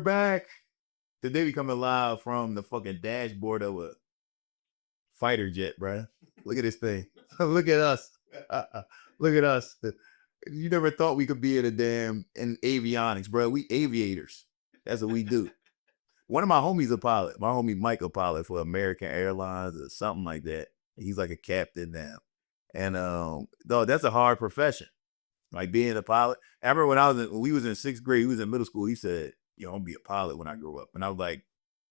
back. Today we coming live from the fucking dashboard of a fighter jet, bruh. Look at this thing. Look at us. Look at us. You never thought we could be in avionics, bro. We aviators. That's what we do. One of my homies a pilot. My homie Mike a pilot for American Airlines or something like that. He's like a captain now. And though that's a hard profession. Like being a pilot. I remember when we was in 6th grade, he was in middle school, he said, "Yo, I'm gonna be a pilot when I grow up." And I was like,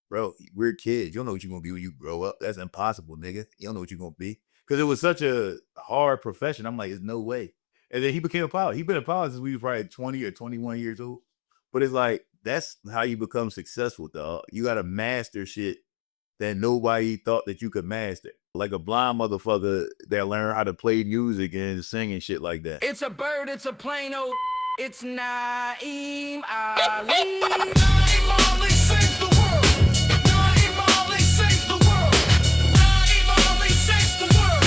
"Bro, we're kids. You don't know what you're gonna be when you grow up. That's impossible, nigga. You don't know what you're gonna be." Because it was such a hard profession. I'm like, there's no way. And then he became a pilot. He been a pilot since we was probably 20 or 21 years old. But it's like, that's how you become successful, dog. You gotta master shit that nobody thought that you could master. Like a blind motherfucker that learned how to play music and sing and shit like that. It's a bird, it's a plain old. It's Naim Ali. Naim Ali saves the world. Naim Ali saves the world. Naim Ali saves the world.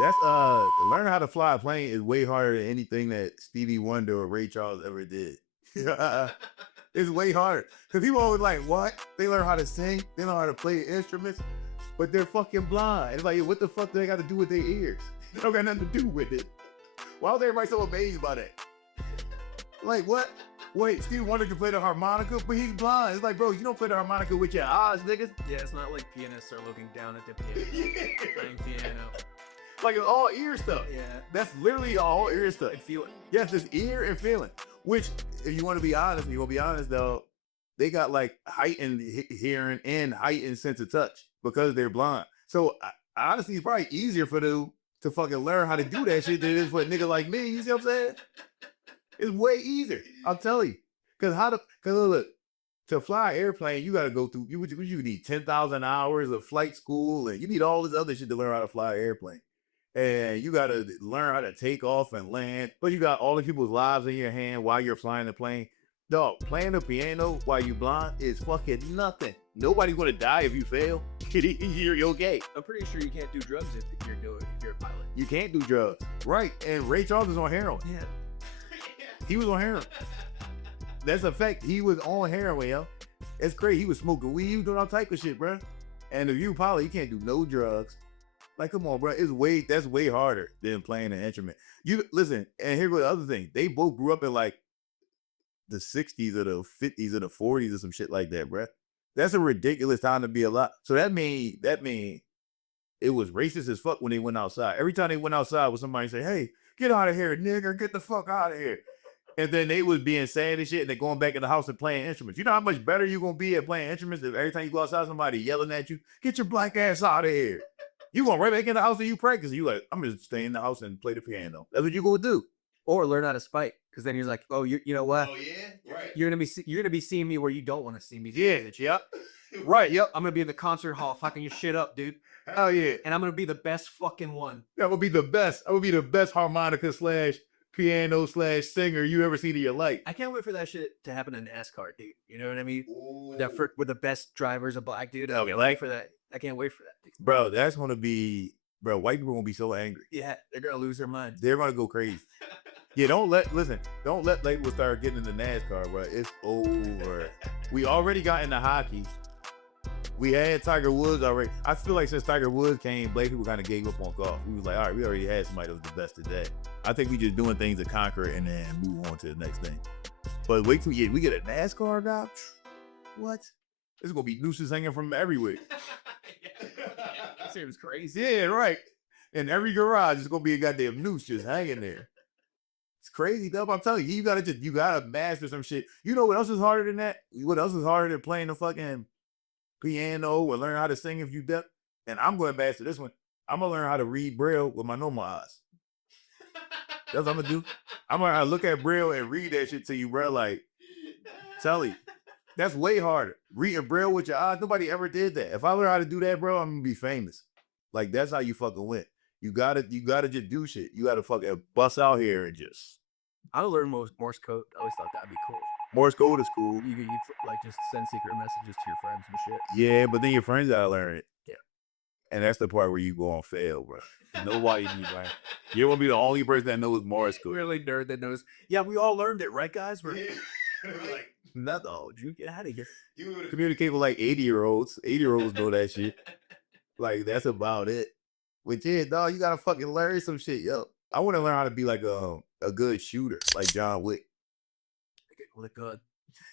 That's learning how to fly a plane is way harder than anything that Stevie Wonder or Ray Charles ever did. It's way harder. Because people always like, what? They learn how to sing, they learn how to play instruments, but they're fucking blind. It's like, what the fuck do they got to do with their ears? They don't got nothing to do with it. Why was everybody so amazed by that? Like, what? Wait, Stevie Wonder can play the harmonica, but he's blind. It's like, bro, you don't play the harmonica with your eyes, niggas. Yeah, it's not like pianists are looking down at the piano, playing piano. Like, it's all ear stuff. Yeah. That's literally all ear stuff. And feel it. Yes, it's ear and feeling. Which, if you want to be honest, though, they got like heightened hearing and heightened sense of touch because they're blind. So honestly, it's probably easier for them to fucking learn how to do that shit than it is for a nigga like me. You see what I'm saying? It's way easier. I'll tell you. Cause look, to fly an airplane, you gotta go through. You need 10,000 hours of flight school, and you need all this other shit to learn how to fly an airplane. And you gotta learn how to take off and land. But you got all the people's lives in your hand while you're flying the plane. Dog, playing the piano while you blind is fucking nothing. Nobody's gonna die if you fail. You're okay. I'm pretty sure you can't do drugs if you're a pilot. You can't do drugs, right? And Ray Charles was on heroin. Yeah. He was on heroin. That's a fact. He was on heroin, yo. It's crazy. He was smoking weed, he was doing all type of shit, bro. And if you pilot, you can't do no drugs. Like, come on, bro. That's way harder than playing an instrument. You listen, and here's the other thing. They both grew up in like the 60s or the 50s or the 40s or some shit like that, bro. That's a ridiculous time to be alive. So that mean it was racist as fuck when they went outside. Every time they went outside, was somebody say, "Hey, get out of here, nigger, get the fuck out of here." And then they was being sad and shit, and they're going back in the house and playing instruments. You know how much better you're gonna be at playing instruments if every time you go outside, somebody yelling at you, "Get your black ass out of here." You going right back in the house and you practice. You like, I'm just stay in the house and play the piano. That's what you gonna do. Or learn how to spike, because then you're like, oh, you know what? Oh yeah, right. You're gonna be seeing me where you don't want to see me. Yeah, yep. Right, yep. I'm gonna be in the concert hall fucking your shit up, dude. Oh yeah. And I'm gonna be the best fucking one. That would be the best. I would be the best harmonica / piano / singer you ever seen in your life. I can't wait for that shit to happen in NASCAR, dude. You know what I mean? Where the best drivers are black, dude. Okay, like for that. I can't wait for that, dude. Bro, that's gonna be, bro, white people gonna be so angry. Yeah, they're gonna lose their minds. They're gonna go crazy. Yeah, don't let labels start getting into NASCAR, bro. It's over. We already got into hockey. We had Tiger Woods already. I feel like since Tiger Woods came, black people kind of gave up on golf. We was like, all right, we already had somebody that was the best today. I think we just doing things to conquer it and then move on to the next thing. But wait till we get a NASCAR guy. What? There's gonna be nooses hanging from everywhere. That seems crazy. Yeah, right. In every garage, there's gonna be a goddamn noose just hanging there. It's crazy, though. I'm telling you, you gotta master some shit. You know what else is harder than that? What else is harder than playing the fucking piano or learn how to sing if you deaf? And I'm gonna master this one. I'm gonna learn how to read Braille with my normal eyes. That's what I'm gonna do. I'm gonna look at Braille and read that shit to you, bro. Like, tell you. That's way harder. Reading Braille with your eyes. Nobody ever did that. If I learn how to do that, bro, I'm gonna be famous. Like, that's how you fucking win. You gotta just do shit. You gotta fucking bust out here and just. I learned Morse code. I always thought that'd be cool. Morse code is cool. You like just send secret messages to your friends and shit. Yeah, but then your friends gotta learn it. Yeah. And that's the part where you go on fail, bro. Nobody needs right. You don't want to be the only person that knows Morse code. Really nerd that knows. Yeah, we all learned it, right, guys? We're like, no, you get out of here. You communicate with like 80-year-olds. 80-year-olds know that shit. Like, that's about it. But yeah, dog, you gotta fucking learn some shit, yo. I want to learn how to be like a good shooter, like John Wick. Look good.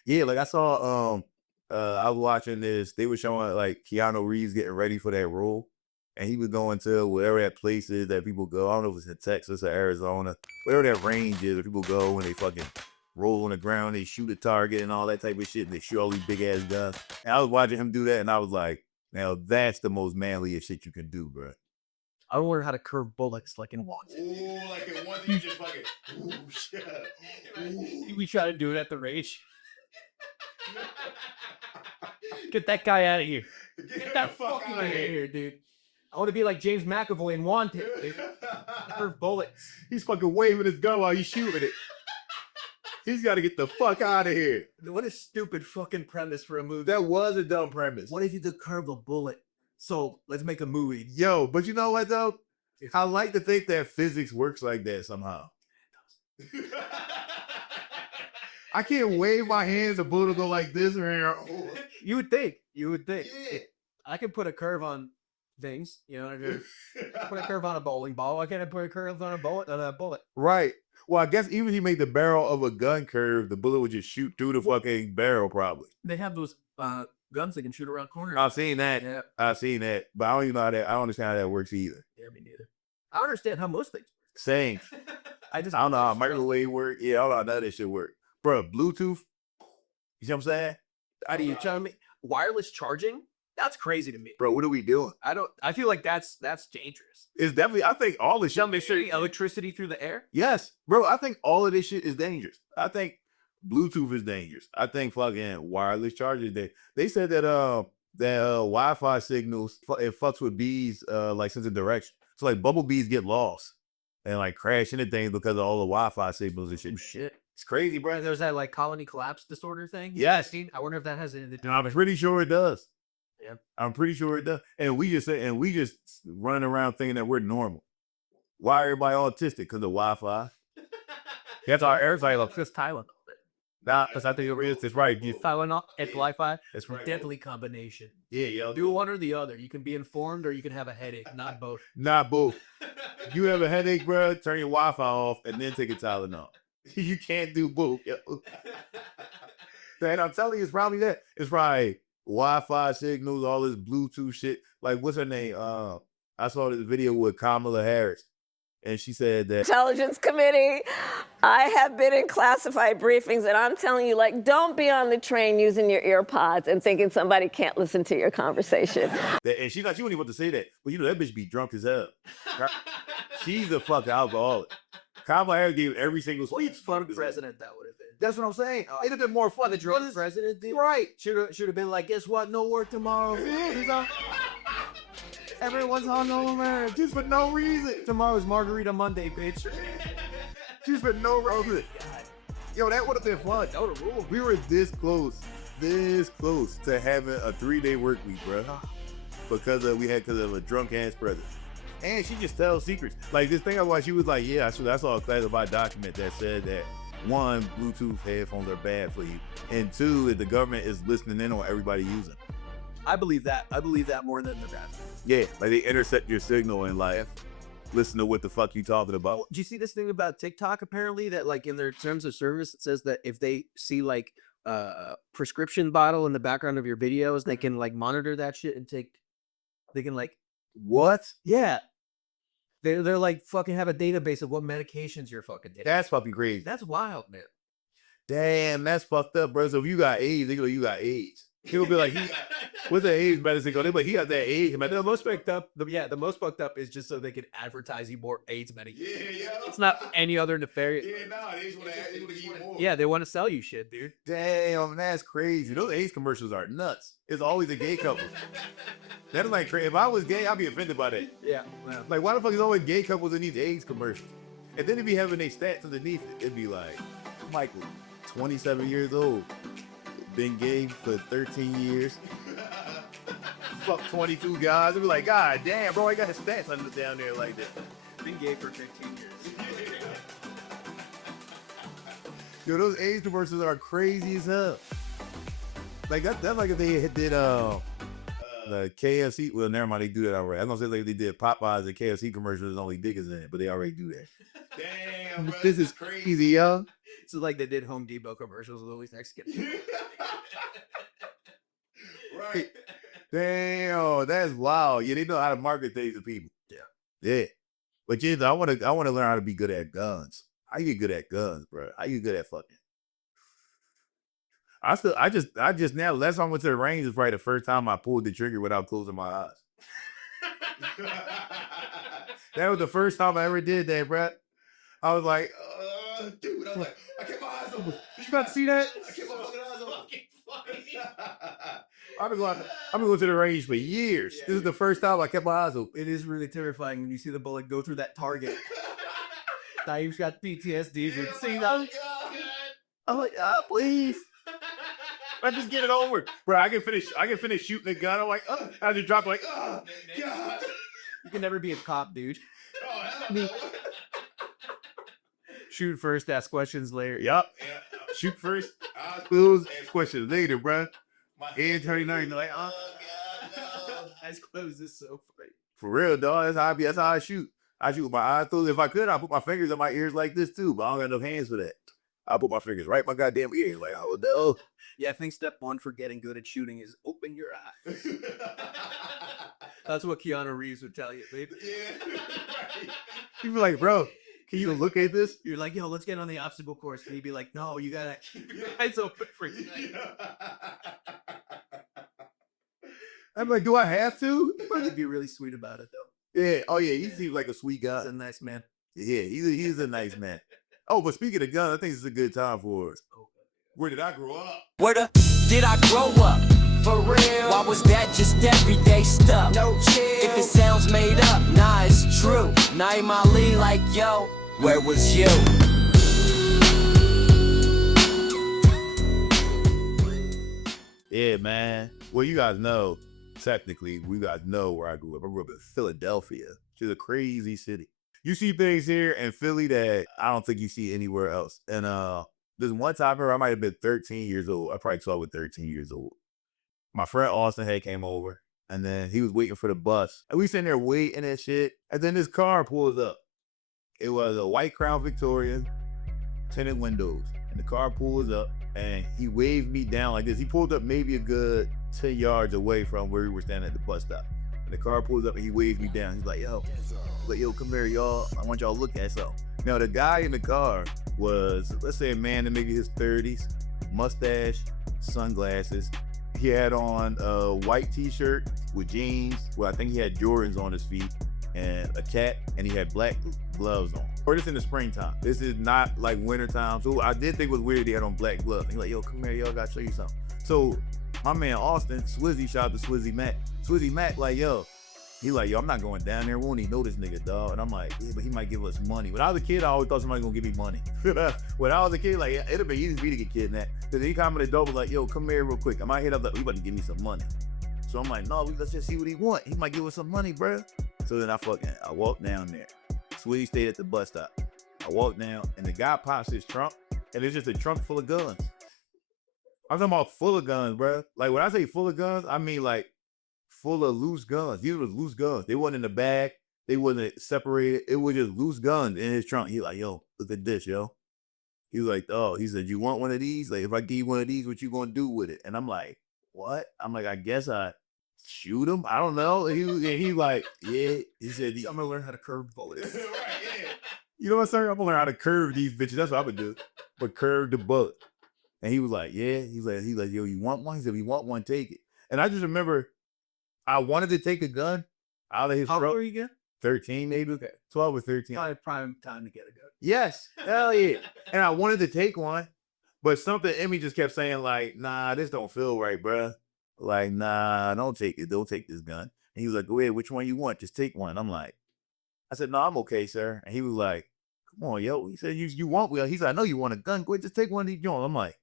Yeah, like I saw I was watching this, they were showing like Keanu Reeves getting ready for that role. And he was going to whatever that place is that people go. I don't know if it's in Texas or Arizona, whatever that range is where people go when they fucking roll on the ground, they shoot a target and all that type of shit, and they shoot all these big ass guns. And I was watching him do that, and I was like, now that's the most manliest shit you can do, bro. I don't learn how to curve bullets like in Wanted. Ooh, like in Wanted, you just fucking, ooh, shit. Ooh. We try to do it at the rage. Get that guy out of here. Get that fuck out of here, dude. I want to be like James McAvoy in Wanted, dude. Curve bullets. He's fucking waving his gun while he's shooting it. He's got to get the fuck out of here. What a stupid fucking premise for a movie. That was a dumb premise. What if you could curve a bullet? So let's make a movie. Yo, but you know what though? I like to think that physics works like that somehow. I can't wave my hands, a bullet will go like this. You would think. You would think. Yeah. I can put a curve on things. You know, put a curve on a bowling ball. Why can't I put a curve on a bullet? Right. Well, I guess even if you make the barrel of a gun curve, the bullet would just shoot through the fucking barrel probably. They have those guns that can shoot around corners. I've seen that. Yeah. I've seen that. But I don't even know how that, I don't understand how that works either. Yeah, me neither. I understand how most things work. Same. I don't know how microwave work. Yeah, I don't know how none of that shit work. Bro, Bluetooth. You see what I'm saying? Are you telling me wireless charging? That's crazy to me. Bro, what are we doing? I feel like that's dangerous. It's definitely, I think all this shit. Shooting electricity through the air? Yes, bro. I think all of this shit is dangerous. I think Bluetooth is dangerous. I think fucking wireless chargers. They said that Wi-Fi signals it fucks with bees like sense of direction. So like bumblebees get lost and like crash into things because of all the Wi-Fi signals and shit. Oh, shit. It's crazy, bro. There's that like colony collapse disorder thing. Yes. I wonder if that has anything to do. No, I'm pretty sure it does. Yeah. I'm pretty sure it does. And we just running around thinking that we're normal. Why everybody autistic? Because of Wi-Fi. That's our airplane. Look, Just Tylenol. nah, that's I think it's right. Tylenol and Wi-Fi. That's right. Deadly combination. Yeah, yo. Do one or the other. You can be informed or you can have a headache. Not both. Nah, boo. You have a headache, bro. Turn your Wi-Fi off and then take a Tylenol. You can't do both. Yo. And I'm telling you, it's probably that. It's probably Wi-Fi signals, all this Bluetooth shit. Like, what's her name? I saw this video with Kamala Harris, and she said that Intelligence Committee. I have been in classified briefings, and I'm telling you, like, don't be on the train using your ear pods and thinking somebody can't listen to your conversation. and she wouldn't even want to say that, but you know that bitch be drunk as hell. She's a fucking alcoholic. Kamala Harris gave every single Which fun president that would have been. That's what I'm saying. It'd have been more fun. The drunk president, dude. Right. Should have been like, guess what? No work tomorrow. Everyone's hungover. Just for no reason. Tomorrow's Margarita Monday, bitch. Just for no reason. Yo, that would have been fun. That would have ruled. We were this close to having a 3-day work week, bro. Because of a drunk ass president. And she just tells secrets. Like this thing I watched, she was like, yeah, I saw a classified document that said that 1, Bluetooth headphones are bad for you. And 2, if the government is listening in on everybody using them. I believe that. I believe that more than the bad. Yeah, like they intercept your signal and like listen to what the fuck you talking about. Do you see this thing about TikTok apparently that like in their terms of service it says that if they see like a prescription bottle in the background of your videos, they can like monitor that shit and they can like what? Yeah. They're like fucking have a database of what medications you're fucking taking. That's fucking crazy. That's wild, man. Damn, that's fucked up, bro. So if you got AIDS, they go, you got AIDS. He'll be like, what's the AIDS medicine go? They be like, he got that AIDS. The most fucked up, the most fucked up is just so they can advertise you more AIDS medication. Yeah. It's not any other nefarious. Yeah, nah, they just want to give you more. Yeah, they want to sell you shit, dude. Damn, that's crazy. Those AIDS commercials are nuts. It's always a gay couple. That's like crazy. If I was gay, I'd be offended by that. Yeah. Well. Like, why the fuck is always gay couples in these AIDS commercials? And then they'd be having their stats underneath it. It'd be like, Michael, 27 years old, been gay for 13 years, fuck 22 guys. They be like, God damn, bro, I got his stats under down there like that. Been gay for 15 years. Yo, those AIDS commercials are crazy as hell. Like that's like if they did the KFC. Well, never mind, they do that already. I was gonna say like they did Popeyes and KFC commercials with only dick is in it, but they already do that. Damn, bro, This is crazy, yo. So like they did Home Depot commercials with always Mexican. Right. Damn, that's wild. Yeah, they know how to market things to people. Yeah. But yeah, I want to learn how to be good at guns. How you get good at guns, bro? How you good at fucking? I just now, last time I went to the range was probably the first time I pulled the trigger without closing my eyes. That was the first time I ever did that, bro. I was like, Dude, I was like, I kept my eyes open. Did you about to see that? I kept my fucking eyes open. I've been going to the range for years. Yeah. This is the first time I kept my eyes open. It is really terrifying when you see the bullet go through that target. Naim's got PTSD from seeing that. I'm like, please. I just get it over, bro. I can finish shooting the gun. I'm like, I just drop like, God. You can never be a cop, dude. Oh, hell no. Shoot first, ask questions later. yup. Yeah, Shoot first, I was fools, ask questions later, bro. my And 39, like, Oh, God, no. Eyes closed is so funny. For real, dog. That's how I be. That's how I shoot. I shoot with my eyes closed. If I could, I'll put my fingers in my ears like this too, but I don't got enough hands for that. I'll put my fingers right in my goddamn ear. Like, oh no. Yeah, I think step one for getting good at shooting is open your eyes. That's what Keanu Reeves would tell you, baby. Yeah, right. You be like, bro, can you look at this? You're like, yo, let's get on the obstacle course. And he'd be like, no, you gotta keep your eyes open for you. I'm like, do I have to? He'd be really sweet about it, though. Yeah. Oh yeah, he seems like a sweet guy. He's a nice man. Yeah, he's a nice man. Oh, but speaking of guns, I think this is a good time for us. Where did I grow up? Where the did I grow up? For real? Why was that just everyday stuff? No chill. If it sounds made up, nah, it's true. Naim Ali like, yo, where was you? Yeah, man. Well, you guys know, technically, we guys know where I grew up. I grew up in Philadelphia, which is a crazy city. You see things here in Philly that I don't think you see anywhere else. And this one time, I might have been 13 years old. I probably 12 or 13 years old. My friend Austin had came over, and then he was waiting for the bus. And we sitting there waiting and shit. And then this car pulls up. It was a white Crown Victorian, tinted windows. And the car pulls up, and he waved me down like this. He pulled up maybe a good 10 yards away from where we were standing at the bus stop. And the car pulls up, and he waves me down. He's like, yo, come here, y'all. I want y'all to look at something. Now, the guy in the car was, let's say, a man in maybe his 30s, mustache, sunglasses. He had on a white t-shirt with jeans. Well, I think he had Jordans on his feet and a cap, and he had black gloves on. Or this in the springtime. This is not like wintertime. So I did think it was weird he had on black gloves. He's like, yo, come here, y'all gotta show you something. So my man Austin, Swizzy, shout out to Swizzy Matt. Swizzy Matt, like, yo, he like, yo, I'm not going down there. Won't he know this nigga, dog? And I'm like, yeah, but he might give us money. When I was a kid, I always thought somebody gonna give me money. When I was a kid, like, it'd have been easy for me to get kidnapped. Because anytime an adult was like, yo, come here real quick. I might hit up like, he about to give me some money. So I'm like, no, let's just see what he want. He might give us some money, bro. So then I walked down there. Swizzy stayed at the bus stop. I walked down, and the guy pops his trunk, and it's just a trunk full of guns. I'm talking about full of guns, bro. Like, when I say full of guns, I mean, like, full of loose guns. These was loose guns. They wasn't in the bag. They wasn't separated. It was just loose guns in his trunk. He like, yo, look at this, yo. He was like, oh, he said, you want one of these? Like, if I give you one of these, what you gonna do with it? And I'm like, what? I'm like, I guess I shoot him. I don't know. He like, yeah. He said, I'm gonna learn how to curve bullets. Right, yeah. You know what, sir? I'm gonna learn how to curve these bitches. That's what I'm gonna do. But curve the bullet. And he was like, yeah. He's like, yo, you want one? He said, if you want one, take it. And I just remember I wanted to take a gun out of his How throat. old were you again? 13, maybe. Okay. 12 or 13. Probably prime time to get a gun. Yes. Hell yeah. And I wanted to take one, but something in me just kept saying, like, nah, this don't feel right, bruh. Like, nah, don't take it. Don't take this gun. And he was like, go ahead, which one you want? Just take one. I'm like, I said, no, I'm okay, sir. And he was like, come on, yo. He said, you want one? He said, I know you want a gun. Go ahead, just take one of these joints. I'm like,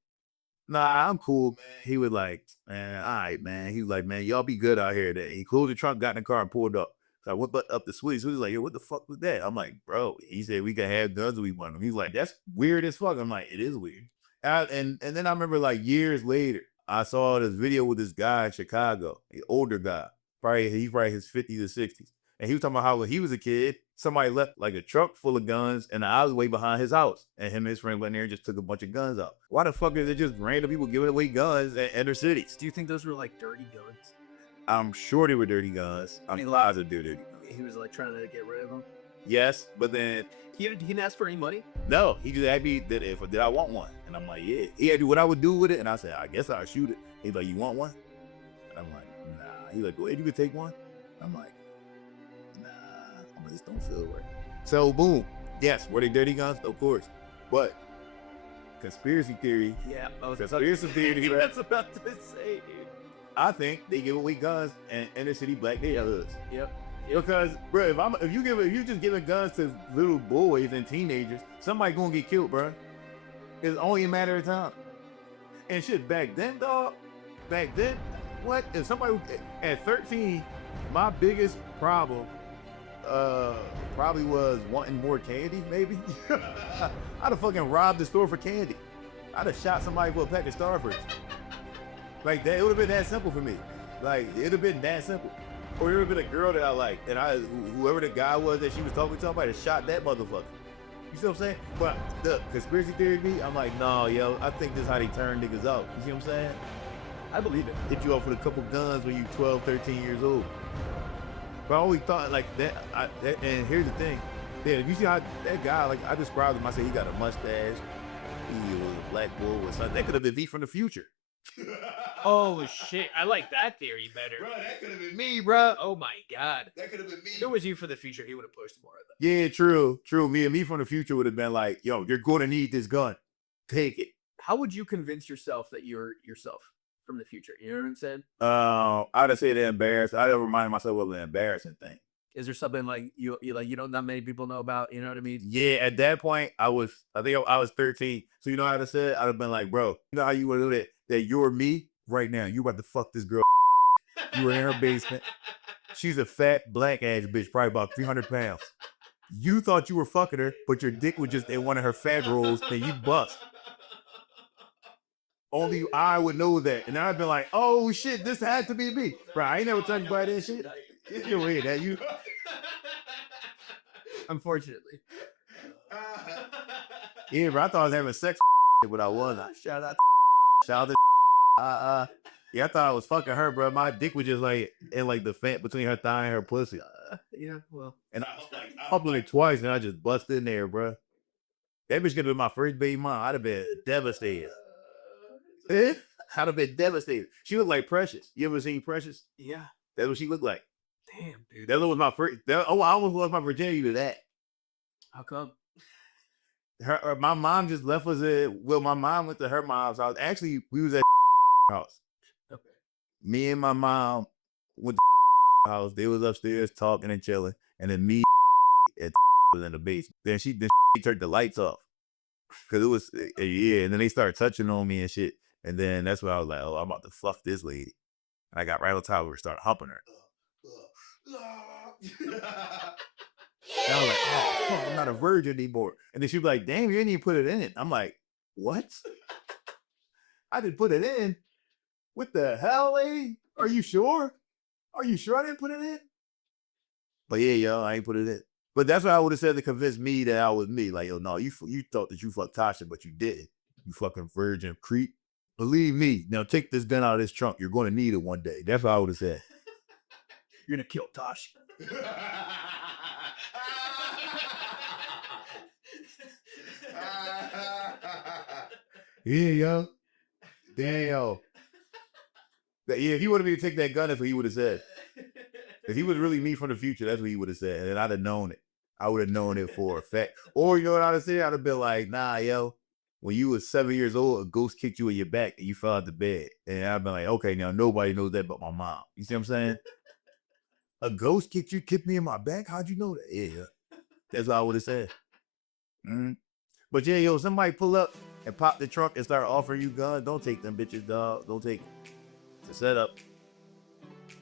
nah, I'm cool, man. He was like, man, all right, man. He was like, man, y'all be good out here. Then he closed the trunk, got in the car, and pulled up. So I went up the switch. So he was like, yo, what the fuck was that? I'm like, bro, he said we can have guns if we want them. He's like, that's weird as fuck. I'm like, it is weird. And then I remember like years later, I saw this video with this guy in Chicago, an older guy. He's probably his 50s or 60s. And he was talking about how when he was a kid, somebody left like a truck full of guns in the alleyway behind his house. And him and his friend went there and just took a bunch of guns out. Why the fuck is it just random people giving away guns in inner cities? Do you think those were like dirty guns? I'm sure they were dirty guns. I mean, lots of dirty guns. He was like trying to get rid of them. Yes, but then He didn't ask for any money. no, he just asked me did I want one, and I'm like, yeah. He asked me what I would do with it, and I said, I guess I'll shoot it. He's like, you want one? And I'm like, nah. He's like, go ahead, you can take one. I'm like, nah, I just don't feel right. So boom, yes, were they dirty guns? Of course, but conspiracy theory. Yeah, I was Conspiracy theory. that's about to say, dude. I think they give away guns in inner city black neighborhoods. Yep. Because, bro, if you just giving guns to little boys and teenagers, somebody gonna get killed, bro. It's only a matter of time. And shit, back then, dog. Back then, what if somebody at 13? My biggest problem, probably was wanting more candy. Maybe I'd have fucking robbed the store for candy. I'd have shot somebody for a pack of Starburst. Like that, it would have been that simple for me. Like it'd have been that simple. Or it would have been a girl that I liked, and whoever the guy was that she was talking to, somebody shot that motherfucker. You see what I'm saying? But the conspiracy theory to me, I'm like, no, yo, I think this is how they turn niggas out. You see what I'm saying? I believe it. Hit you off with a couple guns when you 12, 13 years old. But I always thought like that, and here's the thing. Yeah, you see how that guy, like I described him, I said he got a mustache, he was a black bull or something. That could have been V from the future. Oh shit! I like that theory better. Bro, that could have been Me, bro. Oh my god. That could have been me. If it was you for the future, he would have pushed more of that. Yeah, true. Me from the future would have been like, yo, you're going to need this gun. Take it. How would you convince yourself that you're yourself from the future? You know what I'm saying? I'd have said embarrassed. I'd have reminded myself of an embarrassing thing. Is there something like you don't not many people know about? You know what I mean? Yeah, at that point, I think I was 13. So you know how I'd have said? I'd have been like, bro, you know how you would know that you're me right now. You about to fuck this girl. You were in her basement. She's a fat black ass bitch, probably about 300 pounds. You thought you were fucking her, but your dick was just in one of her fat rolls, and you bust. Only I would know that. And I'd be like, oh shit, this had to be me. Bro, I ain't never talked about that shit. You weird that you. Unfortunately. Yeah, bro, I thought I was having sex but I wasn't. Shout out. Shout out to yeah, I thought I was fucking her, bro. My dick was just like in like the fat between her thigh and her pussy. Yeah, well. And I humped it twice and I just busted in there, bro. That bitch could have been my first baby mom. I'd have been devastated. I'd have been devastated. She looked like Precious. You ever seen Precious? Yeah. That's what she looked like. Damn, dude. That was my first. I almost lost my virginity to that. How come? My mom just left us my mom went to her mom's house. Actually, we was at house. Okay. Me and my mom went to house. They was upstairs talking and chilling, and then me at was in the basement. Then she turned the lights off because it was yeah. And then they started touching on me and shit. And then that's when I was like, oh, I'm about to fluff this lady. And I got right on top of her, started humping her. And I was like, oh, fuck, I'm not a virgin anymore. And then she'd be like, damn, you didn't even put it in. I'm like, what? I didn't put it in? What the hell, lady? Are you sure? Are you sure I didn't put it in? But yeah, yo, I ain't put it in. But that's what I would have said to convince me that I was me. Like, yo, no, you thought that you fucked Tasha, but you didn't. You fucking virgin creep. Believe me. Now take this gun out of this trunk. You're going to need it one day. That's what I would have said. You're gonna kill Tasha. Yeah, yo. Damn, yo. Yeah, if he wanted me to take that gun, that's what he would have said. If he was really me from the future, that's what he would have said. And I'd have known it. I would have known it for a fact. Or you know what I'd have said? I'd have been like, nah, yo. When you was 7 years old, a ghost kicked you in your back and you fell out the bed. And I'd been like, okay, now nobody knows that but my mom. You see what I'm saying? A ghost kicked me in my back? How'd you know that? Yeah. That's what I would have said. Mm-hmm. But yeah, yo, somebody pull up and pop the trunk and start offering you guns, don't take them bitches, dog. Don't take it. It's a setup.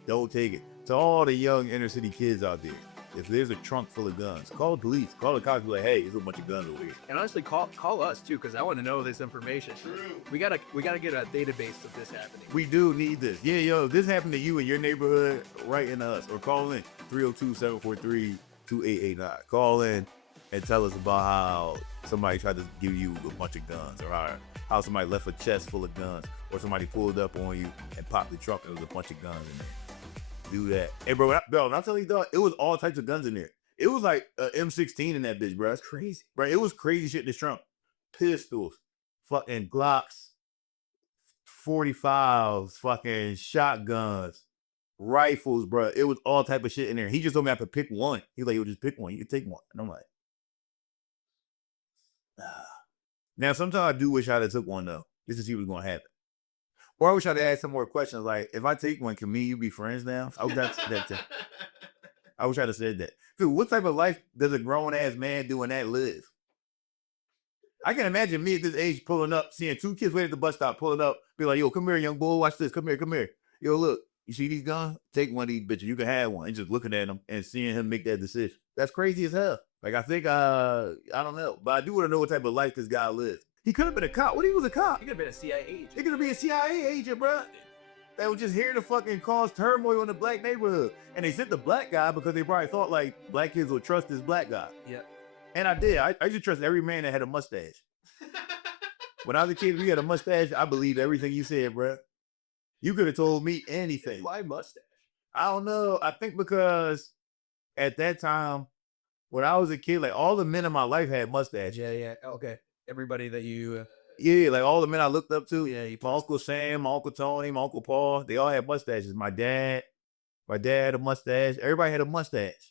Don't take it. To all the young inner city kids out there, if there's a trunk full of guns, call the police. Call the cops. Be like, hey, there's a bunch of guns over here. And honestly, call us too, because I want to know this information. True. We gotta get a database of this happening. We do need this. Yeah, yo, if this happened to you in your neighborhood, write into us or call in 302-743-2889. Call in and tell us about how somebody tried to give you a bunch of guns, or how somebody left a chest full of guns, or somebody pulled up on you and popped the trunk and there was a bunch of guns in there. Do that. Hey, bro, when I tell you, dog, it was all types of guns in there. It was like an M16 in that bitch, bro. That's crazy. Bro, it was crazy shit in this trunk. Pistols, fucking Glocks, 45s, fucking shotguns, rifles, bro. It was all type of shit in there. He just told me I could pick one. He was like, yo, just pick one. You can take one. And I'm like, Now, sometimes I do wish I'd have took one, though, just to see what's going to happen. Or I wish I'd ask some more questions, like, if I take one, can me and you be friends now? I wish I'd said that. I wish I'd have said that. Dude, what type of life does a grown-ass man doing that live? I can imagine me at this age pulling up, seeing two kids waiting at the bus stop, pulling up, be like, yo, come here, young boy, watch this, come here. Yo, look, you see these guns? Take one of these bitches, you can have one. And just looking at him and seeing him make that decision. That's crazy as hell. Like, I think, I don't know, but I do want to know what type of life this guy lives. He could have been a cop. What if he was a cop? He could have been a CIA agent. He could have been a CIA agent, bro. That was just here to fucking cause turmoil in the black neighborhood. And they sent the black guy because they probably thought, like, black kids would trust this black guy. Yeah. And I did. I used to trust every man that had a mustache. When I was a kid, if you had a mustache, I believed everything you said, bro. You could have told me anything. Why mustache? I don't know. I think because at that time, when I was a kid, like, all the men in my life had mustaches. Yeah. Okay. Everybody that you... Yeah, like all the men I looked up to. Yeah, my Uncle Sam, my Uncle Tony, my Uncle Paul, they all had mustaches. My dad had a mustache. Everybody had a mustache.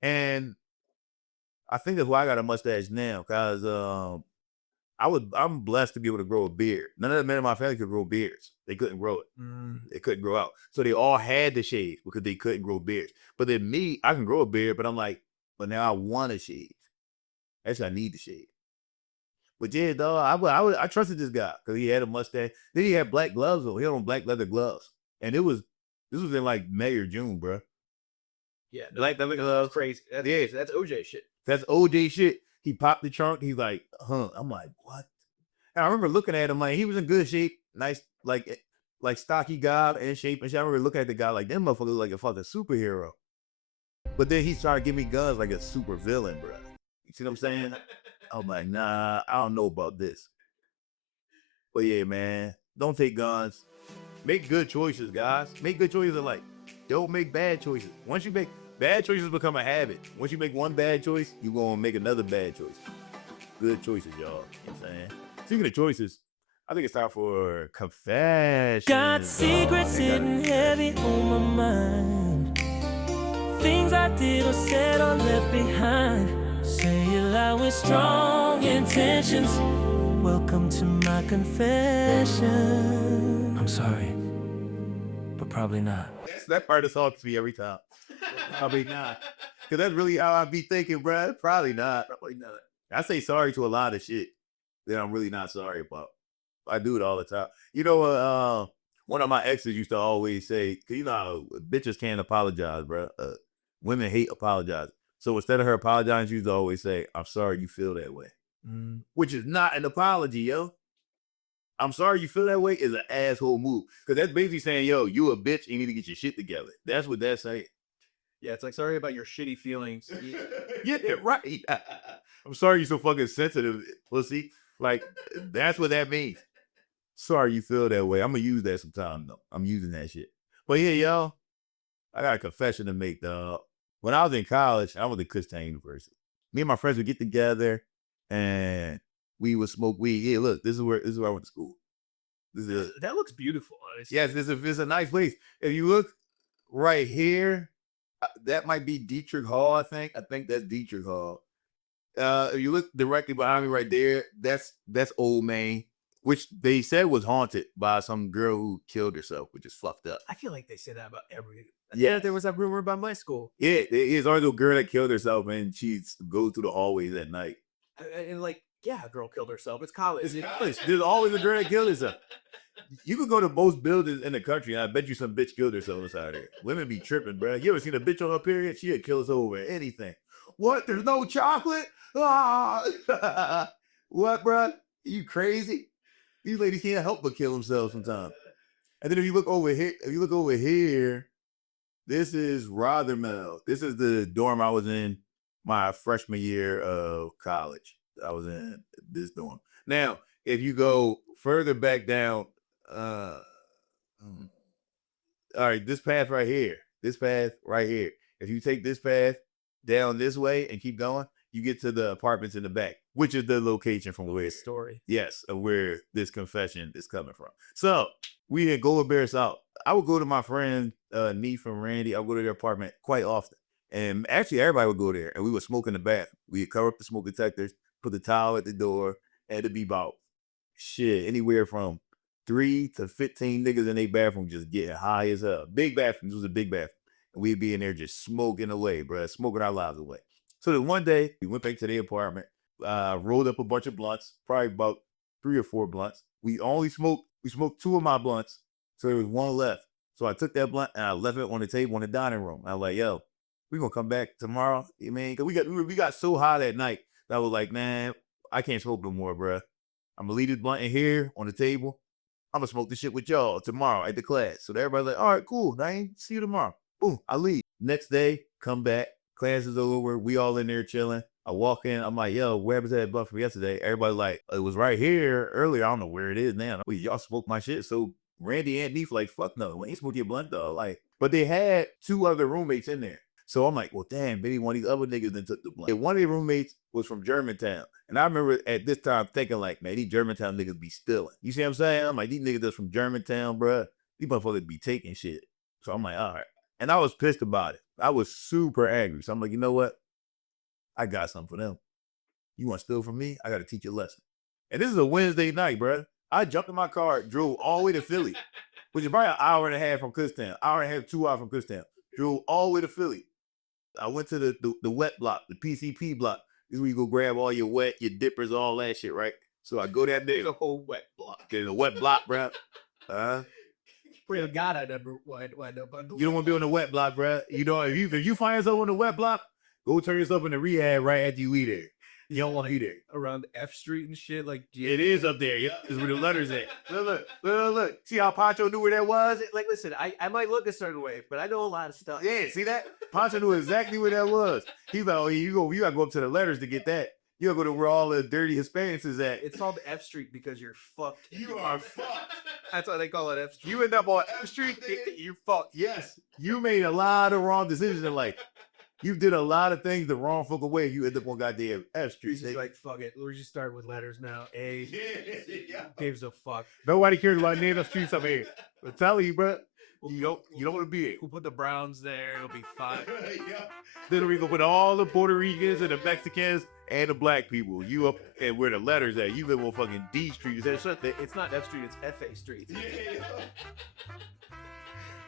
And I think that's why I got a mustache now, because I'm blessed to be able to grow a beard. None of the men in my family could grow beards. They couldn't grow it. They couldn't grow out. So they all had to shave because they couldn't grow beards. But then me, I can grow a beard, but I'm like, but now I want to shave. Actually, I need to shave. But yeah, dog, I trusted this guy because he had a mustache. Then he had black gloves on. He had on black leather gloves. And this was in like May or June, bro. Yeah, Black leather gloves. Crazy. That's OJ shit. That's OJ shit. He popped the trunk. He's like, huh. I'm like, what? And I remember looking at him like he was in good shape. Nice, like stocky guy in shape and shit. I remember looking at the guy like, that motherfucker look like a fucking superhero. But then he started giving me guns like a super villain, bro. You see what I'm saying? I'm like, nah, I don't know about this. But yeah, man, don't take guns. Make good choices, guys. Make good choices in life. Don't make bad choices. Once you make bad choices, become a habit. Once you make one bad choice, you're gonna make another bad choice. Good choices, y'all. You know what I'm saying? Speaking of choices, I think it's time for confessions. Got secrets sitting heavy on my mind. Things I did or said or left behind. Say it loud with strong intentions. Welcome to my confession. I'm sorry, but probably not. That part is talks to me every time. Probably not. Because that's really how I be thinking, bro. Probably not. I say sorry to a lot of shit that I'm really not sorry about. I do it all the time. You know, one of my exes used to always say, because you know how bitches can't apologize, bro. Women hate apologizing. So instead of her apologizing, she used to always say, I'm sorry you feel that way. Which is not an apology, yo. I'm sorry you feel that way is an asshole move. Because that's basically saying, yo, you a bitch and you need to get your shit together. That's what that's saying. Yeah, it's like, sorry about your shitty feelings. Yeah, right. I'm sorry you're so fucking sensitive, pussy. Like, that's what that means. Sorry you feel that way. I'm going to use that sometime, though. I'm using that shit. But yeah, y'all, I got a confession to make, dog. When I was in college, I went to Kutztown University. Me and my friends would get together and we would smoke weed. Yeah, look, this is where I went to school. That looks beautiful, honestly. Yes, it's a nice place. If you look right here, that might be Dietrich Hall, I think. I think that's Dietrich Hall. If you look directly behind me right there, that's Old Main, which they said was haunted by some girl who killed herself, which is fucked up. I feel like they say that about every... Yeah, there was that rumor about my school. Yeah, there's always a girl that killed herself and she goes through the hallways at night. And like Yeah, a girl killed herself. It's college. It's college. There's always a girl that killed herself. You could go to most buildings in the country, and I bet you some bitch killed herself inside there. Women be tripping, bro. You ever seen a bitch on her period? She'd kill herself over anything. What? There's no chocolate? Ah! What, bro? You crazy? These ladies can't help but kill themselves sometimes. And then if you look over here, this is Rothermel. This is the dorm I was in my freshman year of college. I was in this dorm. Now, if you go further back down, all right, this path right here, if you take this path down this way and keep going, you get to the apartments in the back, which is the location from where Story. yes, of where this confession is coming from. So we in Golden Bear South. I would go to my friend Naim and Randy. I would go to their apartment quite often. And actually everybody would go there and we would smoke in the bathroom. We'd cover up the smoke detectors, put the towel at the door, and it'd be about shit, anywhere from 3 to 15 niggas in their bathroom just getting high as hell. Big bathroom. This was a big bathroom. And we'd be in there just smoking away, bro, smoking our lives away. So then one day we went back to the apartment, rolled up a bunch of blunts, probably about 3 or 4 blunts. We smoked 2 of my blunts, so there was 1 left. So I took that blunt and I left it on the table in the dining room. I was like, yo, we gonna come back tomorrow. You mean, cause we got so high that night that I was like, man, I can't smoke no more, bro. I'm gonna leave this blunt in here on the table. I'm gonna smoke this shit with y'all tomorrow at the class. So everybody's like, all right, cool. Naim, see you tomorrow. Boom, I leave. Next day, come back. Class is over. We all in there chilling. I walk in. I'm like, yo, where was that blunt from yesterday? Everybody like, it was right here earlier. I don't know where it is now. Y'all smoked my shit. So Randy and Neef like, fuck no, we ain't smoked your blunt though. Like, but they had 2 other roommates in there. So I'm like, well, damn, maybe one of these other niggas then took the blunt. And one of the roommates was from Germantown. And I remember at this time thinking like, man, these Germantown niggas be stealing. You see what I'm saying? I'm like, these niggas that's from Germantown, bruh, these motherfuckers be taking shit. So I'm like, all right. And I was pissed about it. I was super angry. So I'm like, you know what? I got something for them. You want to steal from me? I got to teach you a lesson. And this is a Wednesday night, bruh. I jumped in my car, drove all the way to Philly, which is probably an hour and a half from Kutztown. Hour and a half, 2 hours from Kutztown. Drove all the way to Philly. I went to the wet block, the PCP block. This is where you go grab all your wet, your dippers, all that shit, right? So I go that day, the whole wet block. There's a wet block, bruh. Pray to God I never wind up on the You don't want to be on the wet block, bruh. You know, if you find yourself on the wet block, go turn yourself into rehab right after you leave there. You don't want to be there. around F Street and shit. Like, It is up there. Yeah, is where the letters at. Look. See how Pancho knew where that was? like, listen, I might look a certain way, but I know a lot of stuff. Yeah, see that? Pancho knew exactly where that was. He's like, oh, you gotta go up to the letters to get that. You gotta go to where all the dirty Hispanics is at. It's called F Street because you're fucked. You are fucked. That's why they call it F Street. You end up on F Street, you're fucked. Yes. You made a lot of wrong decisions in life. You did a lot of things the wrong fucking way. You end up on goddamn F Street. He's like, fuck it. We're just starting with letters now. A. Gives a fuck. Nobody cares about name of streets up here. I'm telling you, bro. You don't want to be it. We'll put the Browns there. It'll be fine. Then we gonna put all the Puerto Ricans and the Mexicans and the black people. You up and where the letters at? You live on fucking D Street. Is that It's not F Street. It's FA Street.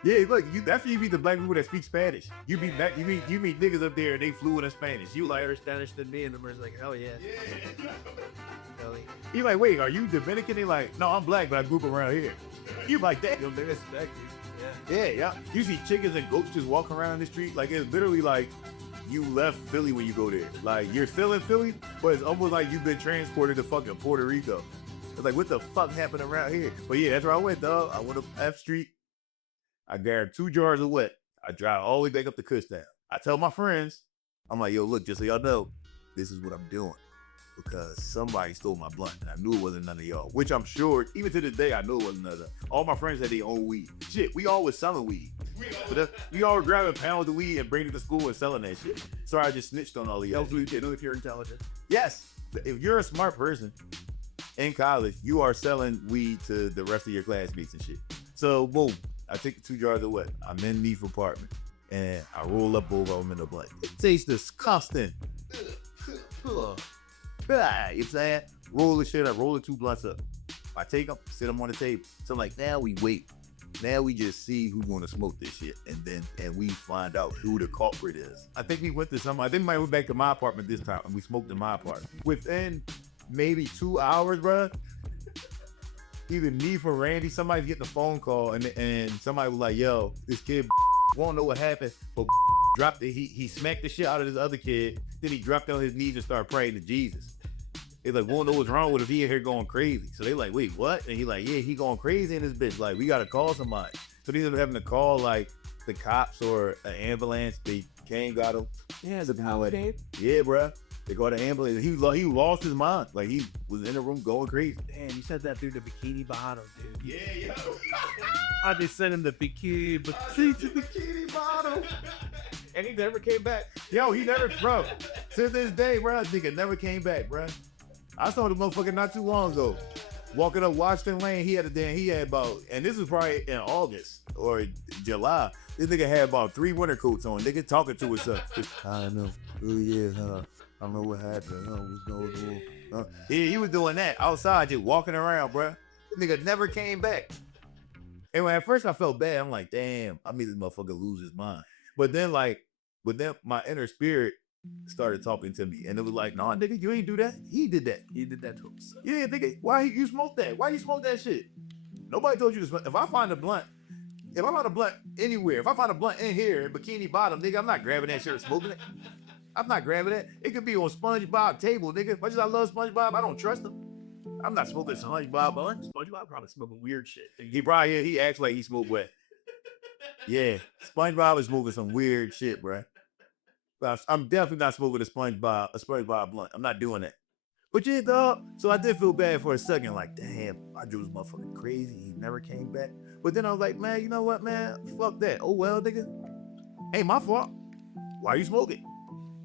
Yeah, look, that's where you meet the black people that speak Spanish. You meet niggas up there and they fluent in Spanish. You like Better Spanish than me, and the man's like, hell yeah. Hell yeah. You like, wait, are you Dominican? They like, no, I'm black, but I grew up around here. You like that? They respect you. Yeah. You see chickens and goats just walking around the street. Like, it's literally like you left Philly when you go there. Like, you're still in Philly, but it's almost like you've been transported to fucking Puerto Rico. It's like, what the fuck happened around here? But yeah, that's where I went, dog. I went up F Street. I grabbed 2 jars of wet. I drive all the way back up to Kutztown. I tell my friends, I'm like, yo, look, just so y'all know, this is what I'm doing. Because somebody stole my blunt, and I knew it wasn't none of y'all. Which I'm sure, even to this day, I know it wasn't none of them. All my friends had their own weed. Shit, we all was selling weed. But we all were grabbing pounds of weed and bringing it to school and selling that shit. So I just snitched on all of y'all. Tells you know if you're intelligent. Yes. If you're a smart person in college, you are selling weed to the rest of your classmates and shit. So, boom. I take the 2 jars of wet. I'm in Neef's apartment. And I roll up over them in the blunt. It tastes disgusting. You know what I'm saying? Roll the shit up. Roll the 2 blunts up. I take them, sit them on the table. So I'm like, now we wait. Now we just see who's going to smoke this shit. And we find out who the culprit is. I think we went to I think we might went back to my apartment this time. And we smoked in my apartment. Within maybe 2 hours, bro. Either me for Randy, somebody's getting a phone call, and somebody was like, "Yo, this kid won't know what happened, but dropped it. He smacked the shit out of this other kid. Then he dropped on his knees and started praying to Jesus. They like, won't know what's wrong with him. He in here going crazy. So they like, wait, what? And he like, yeah, he going crazy in this bitch. Like, we gotta call somebody. So they ended up having to call like the cops or an ambulance. They came, got him. Yeah, the power. Yeah, bro. They got an ambulance. He lost his mind. Like, he was in the room going crazy. Damn, you said that through the bikini bottom, dude. Yeah, yo. I just sent him the bikini, bikini bottom. and he never came back. Yo, he never, bro. To this day, bro, that nigga never came back, bro. I saw the motherfucker not too long ago. Walking up Washington Lane, he had about, and this was probably in August or July. This nigga had about 3 winter coats on. Nigga talking to himself. I know. Oh yeah, I don't know what happened. What's going on? Yeah, he was doing that outside, just walking around, bro. This nigga never came back. And when at first I felt bad, I'm like, damn, I made this motherfucker lose his mind. But then my inner spirit started talking to me, and it was like, nah, nigga, you ain't do that. He did that. He did that to himself. Yeah, nigga, why you smoke that? Why you smoke that shit? Nobody told you to smoke. If I find a blunt anywhere, if I find a blunt in here in Bikini Bottom, nigga, I'm not grabbing that shit or smoking it. I'm not grabbing it. It could be on SpongeBob table, nigga. As much as I love SpongeBob, I don't trust him. I'm not smoking SpongeBob blunt. SpongeBob probably smoking weird shit. He acts like he smoked wet. Yeah, SpongeBob is smoking some weird shit, bro. I'm definitely not smoking a SpongeBob blunt. I'm not doing that. But yeah, dog. So I did feel bad for a second, like, damn, I drew this motherfucker crazy. He never came back. But then I was like, man, you know what, man? Fuck that. Oh well, nigga. Ain't my fault. Why you smoking?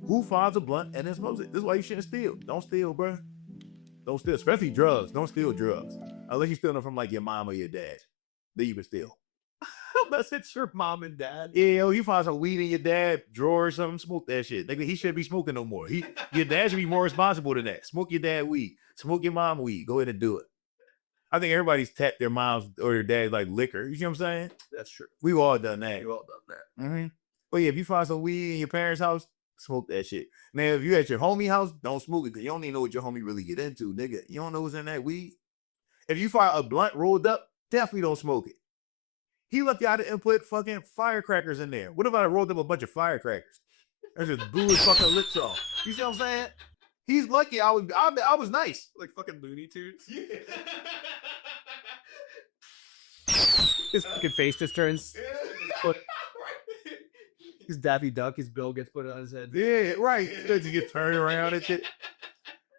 Who finds a blunt and then smokes it? This is why you shouldn't steal. Don't steal, bro. Don't steal, especially drugs. Don't steal drugs. Unless you're stealing from like your mom or your dad. Then you can steal. Unless it's your mom and dad. Yeah, yo, you find some weed in your dad's drawer or something, smoke that shit. Nigga, he shouldn't be smoking no more. Your dad should be more responsible than that. Smoke your dad weed. Smoke your mom weed. Go ahead and do it. I think everybody's tapped their moms or their dad like liquor. You see what I'm saying? That's true. We've all done that. We've all done that. Mm-hmm. But yeah, if you find some weed in your parents' house, smoke that shit. Now, if you at your homie house, don't smoke it because you don't even know what your homie really get into, nigga. You don't know what's in that weed. If you find a blunt rolled up, definitely don't smoke it. He left you out and put fucking firecrackers in there. What if I rolled up a bunch of firecrackers? And just blew his fucking lips off. You see what I'm saying? He's lucky I was nice. Like fucking Looney Tunes. Yeah. His fucking face just turns. His Daffy Duck, his bill gets put on his head. Yeah, right. You get turned around and shit.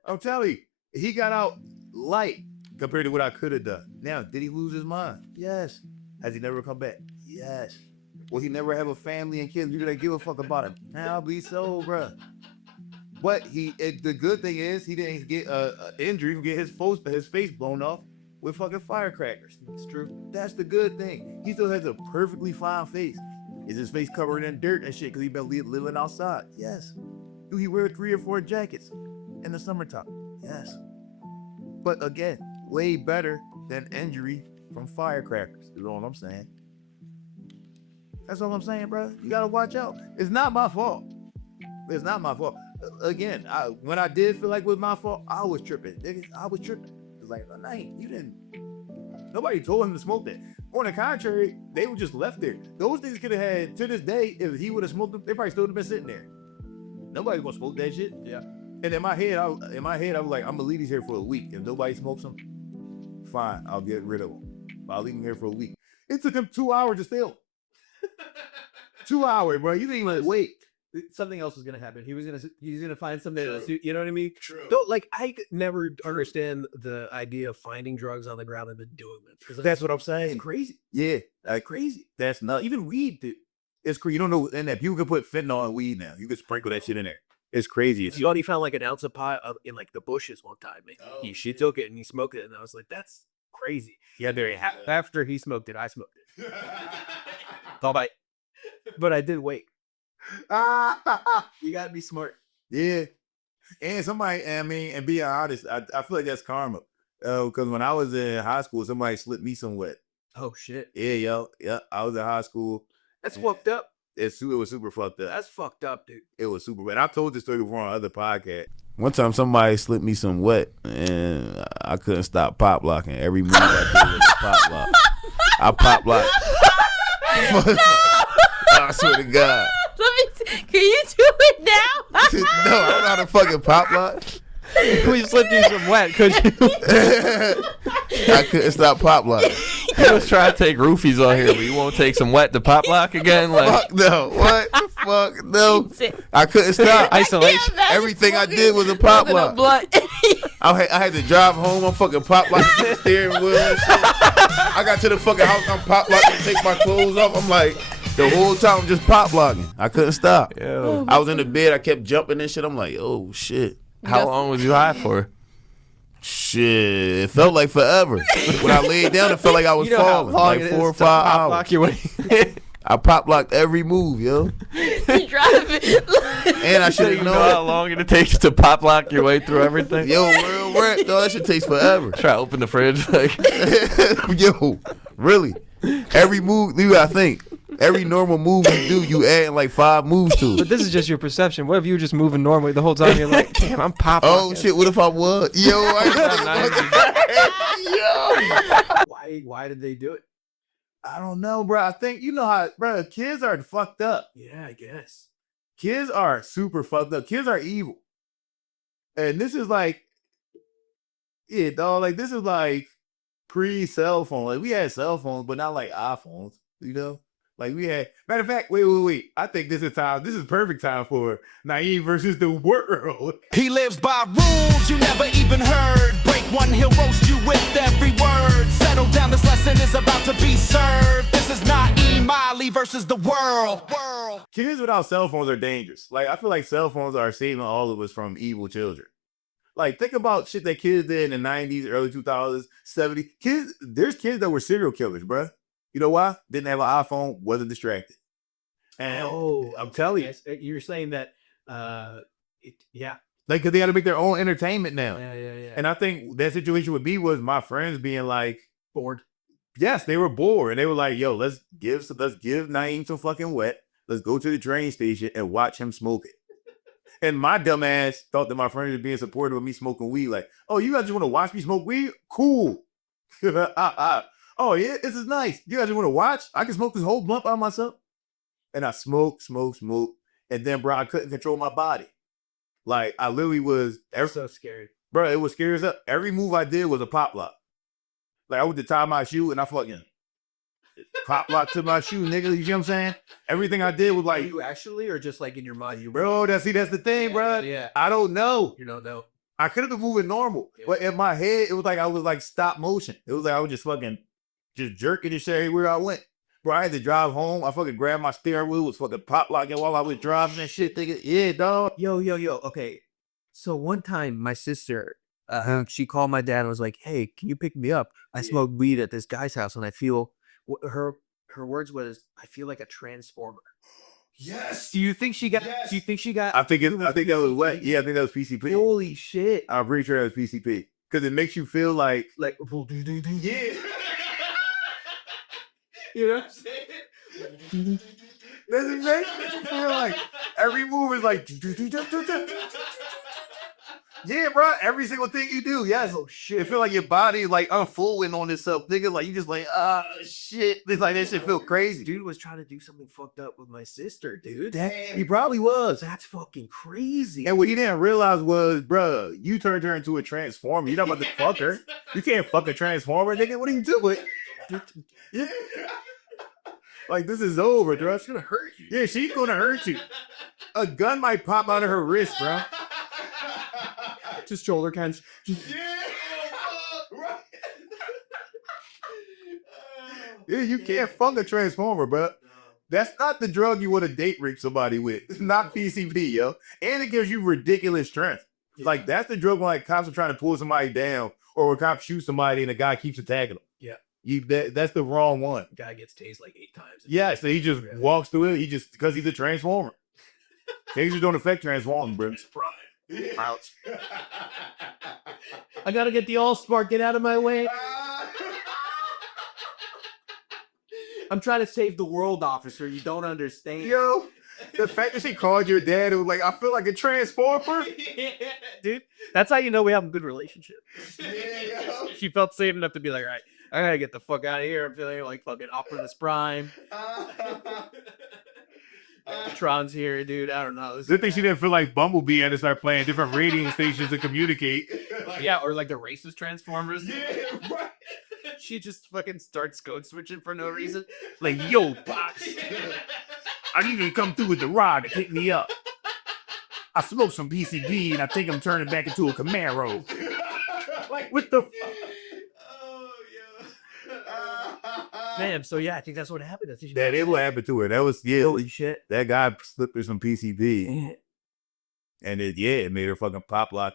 I'm telling you, he got out light compared to what I could have done. Now, did he lose his mind? Yes. Has he never come back? Yes. Will he never have a family and kids? You're gonna give a fuck about him? Probably so, bruh. But the good thing is he didn't get an injury from getting his face blown off with fucking firecrackers. It's true. That's the good thing. He still has a perfectly fine face. Is his face covered in dirt and shit because he been living outside? Yes. Do he wear 3 or 4 jackets in the summertime? Yes. But again, way better than injury from firecrackers. You know what I'm saying? That's all I'm saying, bro. You gotta watch out. It's not my fault. It's not my fault. Again, when I did feel like it was my fault, I was tripping. Nigga, I was tripping. It's like, Naim, you didn't. Nobody told him to smoke that. On the contrary, they were just left there. Those things could have had, to this day, if he would have smoked them, they probably still would have been sitting there. Nobody gonna smoke that shit. Yeah. And in my head, I was like, I'm gonna leave these here for a week. If nobody smokes them, fine, I'll get rid of them. But I'll leave them here for a week. It took him 2 hours to steal. 2 hours, bro. You didn't even wait. Something else was gonna happen. He's gonna find something else. You know what I mean? True. Don't, like, I could never understand the idea of finding drugs on the ground and then doing them. That's what I'm saying. It's crazy. Yeah, that's crazy. That's nuts. Even weed, dude. It's crazy. You don't know, and that people can put fentanyl in weed now. You can sprinkle that shit in there. It's crazy. You already found like an ounce of pot in like the bushes one time. She took it and he smoked it, and I was like, that's crazy. Yeah, there. After he smoked it, I smoked it. Thought I, but I did wait. You gotta be smart. Yeah. And somebody, I mean, and being honest, I feel like that's karma. Because when I was in high school, somebody slipped me some wet. Oh shit. Yeah, yo. Yeah. I was in high school. That's fucked up. It was super fucked up. That's fucked up, dude. It was super wet. I told this story before on other podcast. One time somebody slipped me some wet and I couldn't stop pop locking. Every move I did was a pop lock. I pop lock. I swear to God. Let me see. Can you do it now? No, I don't know how to fucking pop lock. Please slip you some wet, could you? I couldn't stop pop locking. You was trying to take roofies on here, but you won't take some wet to pop lock again? Like, Fuck no. What? Fuck no. I couldn't stop. Isolation. Everything I did was a pop lock. I had to drive home. I'm fucking pop locking the steering wheel and shit. I got to the fucking house. I'm pop locking, take my clothes off. I'm like, the whole time I'm just pop locking. I couldn't stop. yo, I was in the bed. I kept jumping and shit. I'm like, oh shit. how long was you high for? Shit, it felt like forever. When I laid down, it felt like I was falling, like 4 or 5 hours. Lock your way. I pop locked every move, yo. You driving. And I should You have know how known. long it takes to pop lock your way through everything? Yo, real rap, dog. That shit takes forever. Try to open the fridge. Like, Yo, really. Every move, you gotta think. Every normal move you do, you add like 5 moves to But it. this is just your perception. What if you were just moving normally the whole time? You're like, damn, I'm popping. Oh shit, what if I was? Yo, Why did they do it? I don't know, bro. I think you know how, bro. Kids are fucked up. Yeah, I guess. Kids are super fucked up. Kids are evil, and this is like, yeah, dog. Like this is like pre-cell phone. Like we had cell phones, but not like iPhones. You know, like we had. Matter of fact, wait. I think this is time. This is perfect time for Naim versus the world. He lives by rules you never even heard. Break one, he'll roast you with every word. Settle down, this lesson is about to be served. This is Naim Ali versus the world. Kids without cell phones are dangerous. Like I feel like cell phones are saving all of us from evil children. Like think about shit that kids did in the 90s, early 2000s, 70s. Kids, there's kids that were serial killers, bruh. You know why? Didn't have an iPhone, wasn't distracted. And I'm telling you, Yes, you're saying that. Yeah. like, cause they got to make their own entertainment now. Yeah. And I think that situation with me was my friends being like, bored. yes, they were bored, and they were like, "Yo, let's give Naim some fucking wet. Let's go to the train station and watch him smoke it." And my dumb ass thought that my friends were being supportive of me smoking weed. Like, "Oh, you guys just want to watch me smoke weed? Cool." Oh yeah, this is nice. You guys just want to watch? I can smoke this whole blunt by myself. And I smoke, and then bro, I couldn't control my body. Like I literally was. So scared. Bro, it was scary as hell. Every move I did was a pop lock. Like I would to tie my shoe and I fucking pop lock to my shoe, nigga. You see what I'm saying? Everything I did was Are like, you actually, or just like in your mind? You bro, that's the thing, bro. Yeah. I don't know. You don't know. I could have been moving normal, but in my head, it was like I was like stop motion. It was like I was just fucking just jerking and shit everywhere I went. Bro, I had to drive home. I fucking grabbed my steering wheel, was fucking pop locking while I was driving and shit, thinking, yeah, dog. Yo. Okay. So one time, my sister, she called my dad and was like, "Hey, can you pick me up? I smoked weed at this guy's house, and I feel." Her words was, "I feel like a transformer." Yes. Do you think she got? Do you think she got? I think that was wet. Yeah, I think that was PCP. Holy shit! I'm pretty sure that was PCP because it makes you feel like, Like, yeah. you know. Does it make you feel like every move is like, yeah, bro. Every single thing you do, yes. Oh shit! It feel like your body like unfolding on itself, nigga. Like you just like, shit. It's like that shit feel crazy. Dude was trying to do something fucked up with my sister, dude. He probably was. That's fucking crazy. And what he didn't realize was, bro, you turned her into a transformer. You're not about to fuck her. You can't fuck a transformer, nigga. What are you doing? Yeah. Like this is over, bro. She's gonna hurt you. Yeah, she's gonna hurt you. A gun might pop out of her wrist, bro. Just shoulder cans. Yeah, you can't fuck a transformer, bro. That's not the drug you want to date rape somebody with. It's not PCP, yo. And it gives you ridiculous strength. Like that's the drug when like cops are trying to pull somebody down, or when cops shoot somebody and the guy keeps attacking them. Yeah. That's the wrong one. Guy gets tased like 8 times. Yeah, so he just walks through it. He just because he's a transformer. Tasers don't affect transformers, bro. Ouch. I gotta get the all smart. Get out of my way. I'm trying to save the world, officer. You don't understand. Yo, The fact that she called your dad, it was like, I feel like a transformer. Dude, that's how you know we have a good relationship. Yeah, yo. She felt safe enough to be like, all right, I gotta get the fuck out of here. I'm feeling like fucking Optimus Prime. Tron's here, dude. I don't know. Good thing she didn't feel like Bumblebee had to start playing different radio stations to communicate. Yeah, or like the racist Transformers. Yeah, right. She just fucking starts code switching for no reason. Like, yo, Pops, I need you to come through with the rod to pick me up. I smoked some PCB and I think I'm turning back into a Camaro. Like, what the fuck? man. So yeah, I think that's what happened. I think she That is what happened to her. That was, yeah. holy shit. That guy slipped her some PCB. And it made her fucking pop lock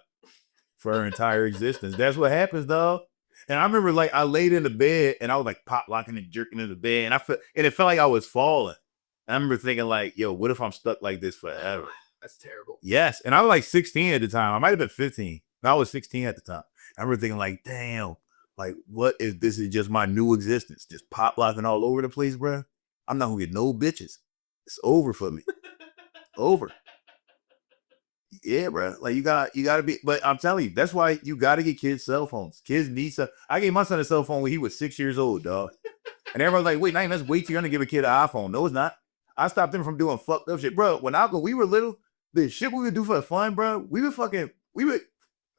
for her entire existence. That's what happens, dog. And I remember, like, I laid in the bed and I was like pop locking and jerking in the bed, and it felt like I was falling. And I remember thinking, like, yo, what if I'm stuck like this forever? That's terrible. Yes. And I was like 16 at the time. I might have been 15. No, I was 16 at the time. I remember thinking, like, damn, like, what if this is just my new existence? Just pop locking all over the place, bro. I'm not gonna get no bitches. It's over for me. Over. Yeah, bro. Like, you gotta be, but I'm telling you, that's why you gotta get kids cell phones. Kids need stuff. I gave my son a cell phone when he was 6 years old, dog. And everybody's like, wait, Naim, that's way too young to give a kid an iPhone. No, it's not. I stopped them from doing fucked up shit. Bro, when we were little, the shit we would do for fun, bro, we would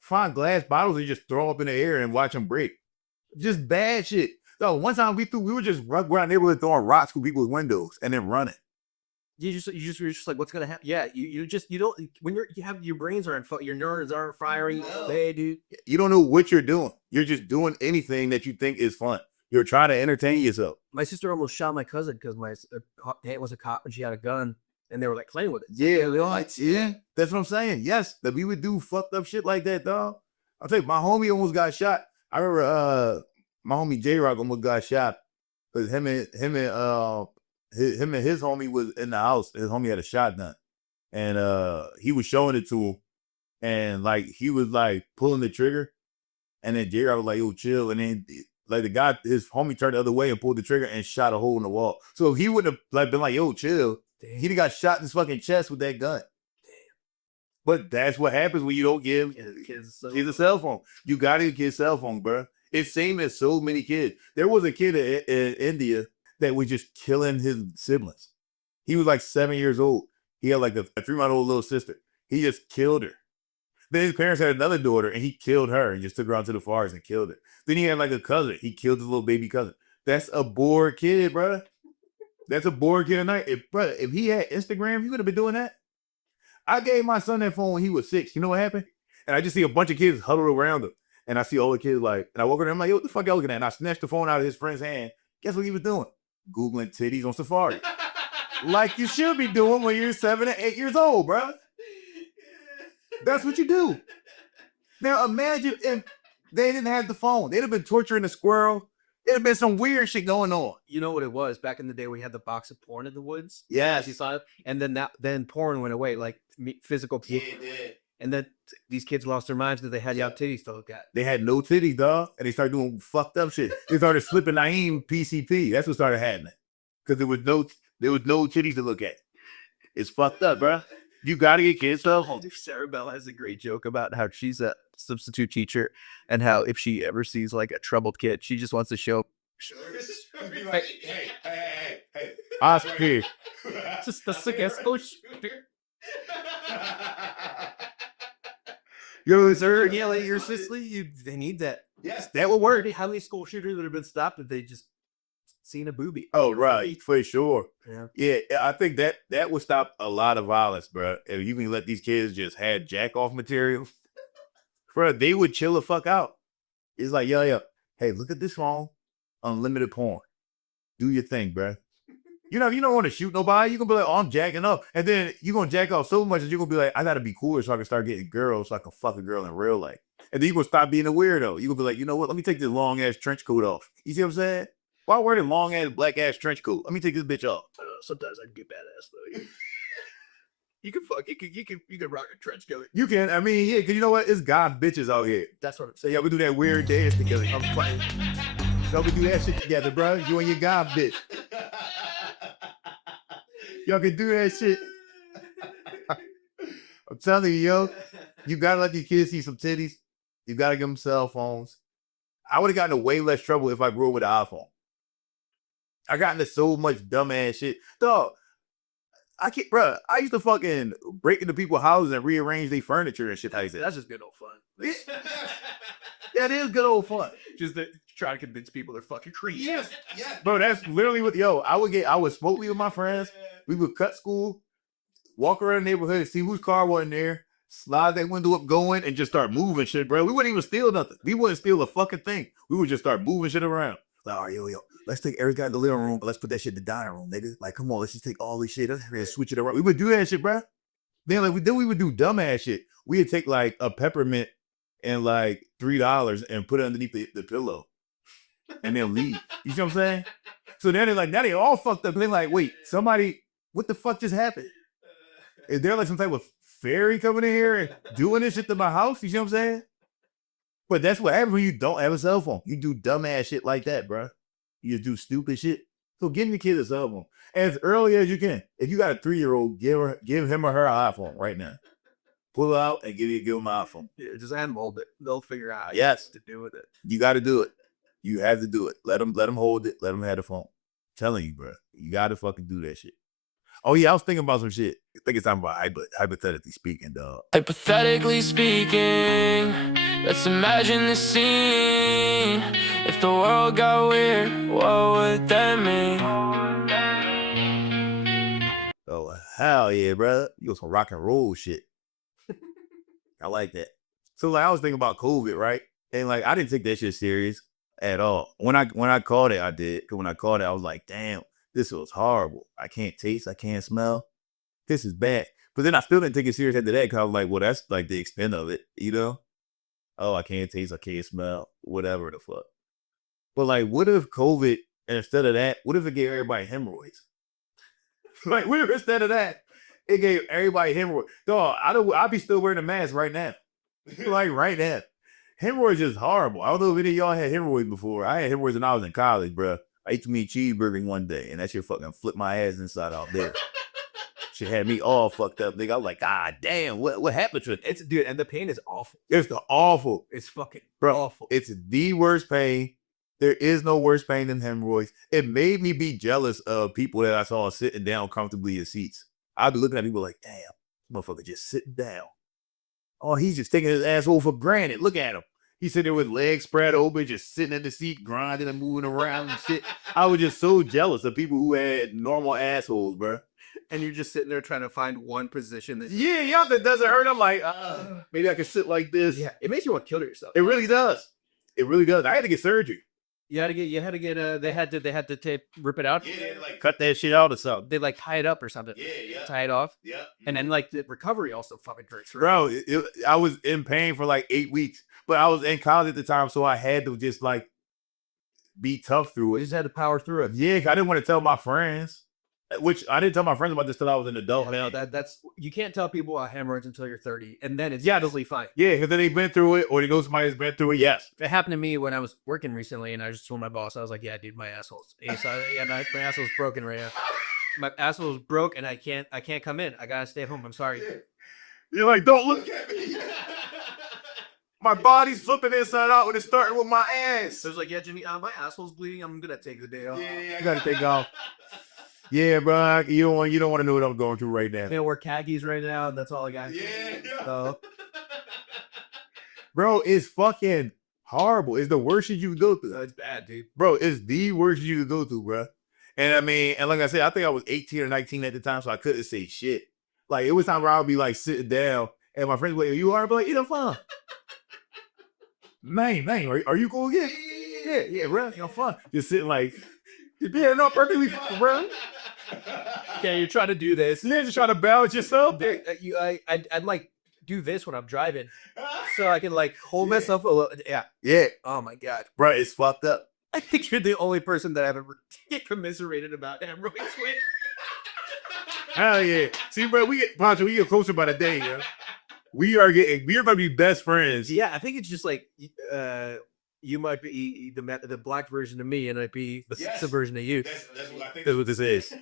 find glass bottles and just throw up in the air and watch them break. Just bad shit. So one time we were just running around the neighborhood throwing rocks through people's windows and then running. You're just like, what's gonna happen? Yeah, you don't when your brains aren't your neurons aren't firing. Hey, dude, You don't know what you're doing. You're just doing anything that you think is fun. You're trying to entertain yourself. my sister almost shot my cousin because my aunt was a cop and she had a gun and they were like playing with it. Yeah. That's what I'm saying. Yes, that we would do fucked up shit like that, dog. I'll tell you, my homie almost got shot. I remember my homie J-Rock almost got shot because him and his homie was in the house. His homie had a shotgun, and he was showing it to him, and like he was like pulling the trigger, and then J-Rock was like, "Yo, chill," and then like the guy, his homie turned the other way and pulled the trigger and shot a hole in the wall. So if he wouldn't have like been like, "Yo, chill," he'd have got shot in his fucking chest with that gun. But that's what happens when you don't give kids a cell phone. You got to give kids a cell phone, bro. It's same as so many kids. There was a kid in India that was just killing his siblings. He was like 7 years old. He had like a 3-month-old little sister. He just killed her. Then his parents had another daughter and he killed her and just took her out to the forest and killed her. Then he had like a cousin. He killed his little baby cousin. That's a bored kid, bro. That's a bored kid at night. If he had Instagram, he would have been doing that. I gave my son that phone when he was 6. You know what happened? And I just see a bunch of kids huddled around him. And I see all the kids like, and I walk around, I'm like, yo, what the fuck y'all looking at? And I snatched the phone out of his friend's hand. Guess what he was doing? Googling titties on Safari. Like you should be doing when you're 7 or 8 years old, bro. That's what you do. Now imagine if they didn't have the phone. They'd have been torturing the squirrel. There'd have been some weird shit going on. You know what it was? Back in the day, we had the box of porn in the woods. Yes. You saw it, and then porn went away, like physical. Yeah, it did. And then these kids lost their minds because they had y'all titties to look at. They had no titties, dog, and they started doing fucked up shit. They started slipping Naim PCP. That's what started happening because there was no titties to look at. It's fucked up, bro. You gotta get kids cell phones. Sarah Bell has a great joke about how she's a substitute teacher and how if she ever sees like a troubled kid, she just wants to show. Hey, Oscar here. Just the sickest coach. Yo, sir. Yeah, like your sister, they need that. Yes, that would work. How many school shooters would have been stopped if they just seen a booby? Oh, right, for sure. Yeah. Yeah, I think that would stop a lot of violence, bro. If you can let these kids just have jack off material, bro, they would chill the fuck out. It's like, yo, hey, look at this phone, unlimited porn. Do your thing, bro. You don't want to shoot nobody. You're going to be like, oh, I'm jacking up. And then you're going to jack off so much that you're going to be like, I got to be cooler so I can start getting girls so I can fuck a girl in real life. And then you're going to stop being a weirdo. You're going to be like, you know what? Let me take this long-ass trench coat off. You see what I'm saying? Why wear the long-ass, black-ass trench coat? Let me take this bitch off. Sometimes I can get badass, though. You can rock a trench coat. You can. I mean, yeah, because you know what? It's God bitches out here. That's what I'm So saying. y'all can do that weird dance together. I'm fighting. Y'all can do that shit together, bro. You and your God bitch. Y'all can do that shit. I'm telling you, yo, you gotta let these kids see some titties. You gotta give them cell phones. I would have gotten in way less trouble if I grew up with an iPhone. I got into so much dumbass shit. Dog, I can't, bro. I used to fucking break into people's houses and rearrange their furniture and shit like that. That's just good old fun. That is good old fun. Just to try to convince people they're fucking crazy. Yes, bro. That's literally what. Yo, I would smoke weed with my friends. We would cut school, walk around the neighborhood, see whose car wasn't there, slide that window up, go in, and just start moving shit, bro. We wouldn't even steal nothing. We wouldn't steal a fucking thing. We would just start moving shit around. Like, all right, yo, let's take Eric out the living room. Let's put that shit in the dining room, nigga. Like, come on, let's just take all this shit. Let's switch it around. We would do that shit, bro. Then we would do dumbass shit. We'd take like a peppermint and like $3 and put it underneath the pillow, and then leave. You see what I'm saying? So then now they all fucked up. They're like, wait, somebody, what the fuck just happened? Is there like some type of fairy coming in here and doing this shit to my house? You see what I'm saying? But that's what happens when you don't have a cell phone. You do dumbass shit like that, bro. You just do stupid shit. So give your kid a cell phone as early as you can. If you got a 3-year-old, give him or her an iPhone right now. Pull it out and give him an iPhone. Yeah, just handmold it. They'll figure out Yes, to do with it. you got to do it. You have to do it. Let them hold it. Let them have the phone. I'm telling you, bro. You got to fucking do that shit. Oh yeah, I was thinking about some shit. I think it's talking about hypothetically speaking, dog. Hypothetically speaking, let's imagine the scene. If the world got weird, what would that mean? Oh hell yeah, bro. You got some rock and roll shit. I like that. So like I was thinking about COVID, right? And like I didn't take that shit serious at all. When I called it, I did. Cause when I called it, I was like, damn, this was horrible. I can't taste, I can't smell. This is bad. But then I still didn't take it serious after that because I was like, well, that's like the extent of it, you know? Oh, I can't taste, I can't smell, whatever the fuck. But like, what if COVID, instead of that, what if it gave everybody hemorrhoids? Like, what if instead of that, it gave everybody hemorrhoids? Dog, I'd be still wearing a mask right now. Like right now. Hemorrhoids is horrible. I don't know if any of y'all had hemorrhoids before. I had hemorrhoids when I was in college, bro. I ate too many cheeseburgers one day, and that shit fucking flipped my ass inside out there. Shit had me all fucked up, nigga. I was like, God damn, what happened to it? It's dude, and the pain is awful. It's the awful. It's fucking Bro, awful. it's the worst pain. There is no worse pain than hemorrhoids. It made me be jealous of people that I saw sitting down comfortably in seats. I'd be looking at people like, damn, this motherfucker just sitting down. Oh, he's just taking his asshole for granted. Look at him. He's sitting there with legs spread open, just sitting in the seat, grinding and moving around and shit. I was just so jealous of people who had normal assholes, bro. And you're just sitting there trying to find one position that Yeah, that doesn't hurt. I'm like, maybe I can sit like this. yeah, it makes you want to kill yourself. It really does. It really does. I had to get surgery. You had to get they had to tape, rip it out. Yeah, like cut that shit out or something. They like tie it up or something. Yeah. Tie it off. Yeah. And then like the recovery also fucking hurts. Right? Bro, I was in pain for like 8 weeks, but I was in college at the time, so I had to just like be tough through We it. just had to power through it. Yeah, 'cause I didn't want to tell my friends, which I didn't tell my friends about this till I was an adult. No, that's you can't tell people about hemorrhoids until you're 30, and then it's Yes. totally fine. Yeah, because then they've been through it, or they know somebody has been through it. Yes. It happened to me when I was working recently, and I just told my boss, I was like, "Yeah, dude, my asshole's my asshole's broken right now. My asshole's broke, and I can't come in. I gotta stay at home. I'm sorry." You're like, don't look at me. My body's flipping inside out when it's starting with my ass. So I was like, "Yeah, Jimmy, my asshole's bleeding. I'm gonna take the day off." I gotta take off. Yeah, bro, you don't want to know what I'm going through right now. I'm gonna wear khakis right now, and that's all I got. So, Bro, it's fucking horrible. It's the worst shit you can go through. it's bad, dude. Bro, it's the worst you could go through, bro. And I mean, and like I said, I think I was 18 or 19 at the time, so I couldn't say shit. Like, it was time where I would be like sitting down, and my friends would be like, you are? I'd be like, yeah, I'm fine. Naim, are you cool again? Yeah, bro, you're fine. Just sitting like, yeah, no, perfectly fine, bro. Yeah, you're trying to do this. Yeah, just trying to balance yourself. Dude, I'd like do this when I'm driving, so I can like hold myself a little. Yeah. Yeah, Oh my god. bro, it's fucked up. I think you're the only person that I've ever commiserated about hemorrhoids with. Hell yeah. See, bro, Pancho, we get closer by the day, yo. We're gonna be best friends. Yeah, I think it's just like you might be the black version of me, and I'd be the Yes. version of you. That's what I think. That's what this is.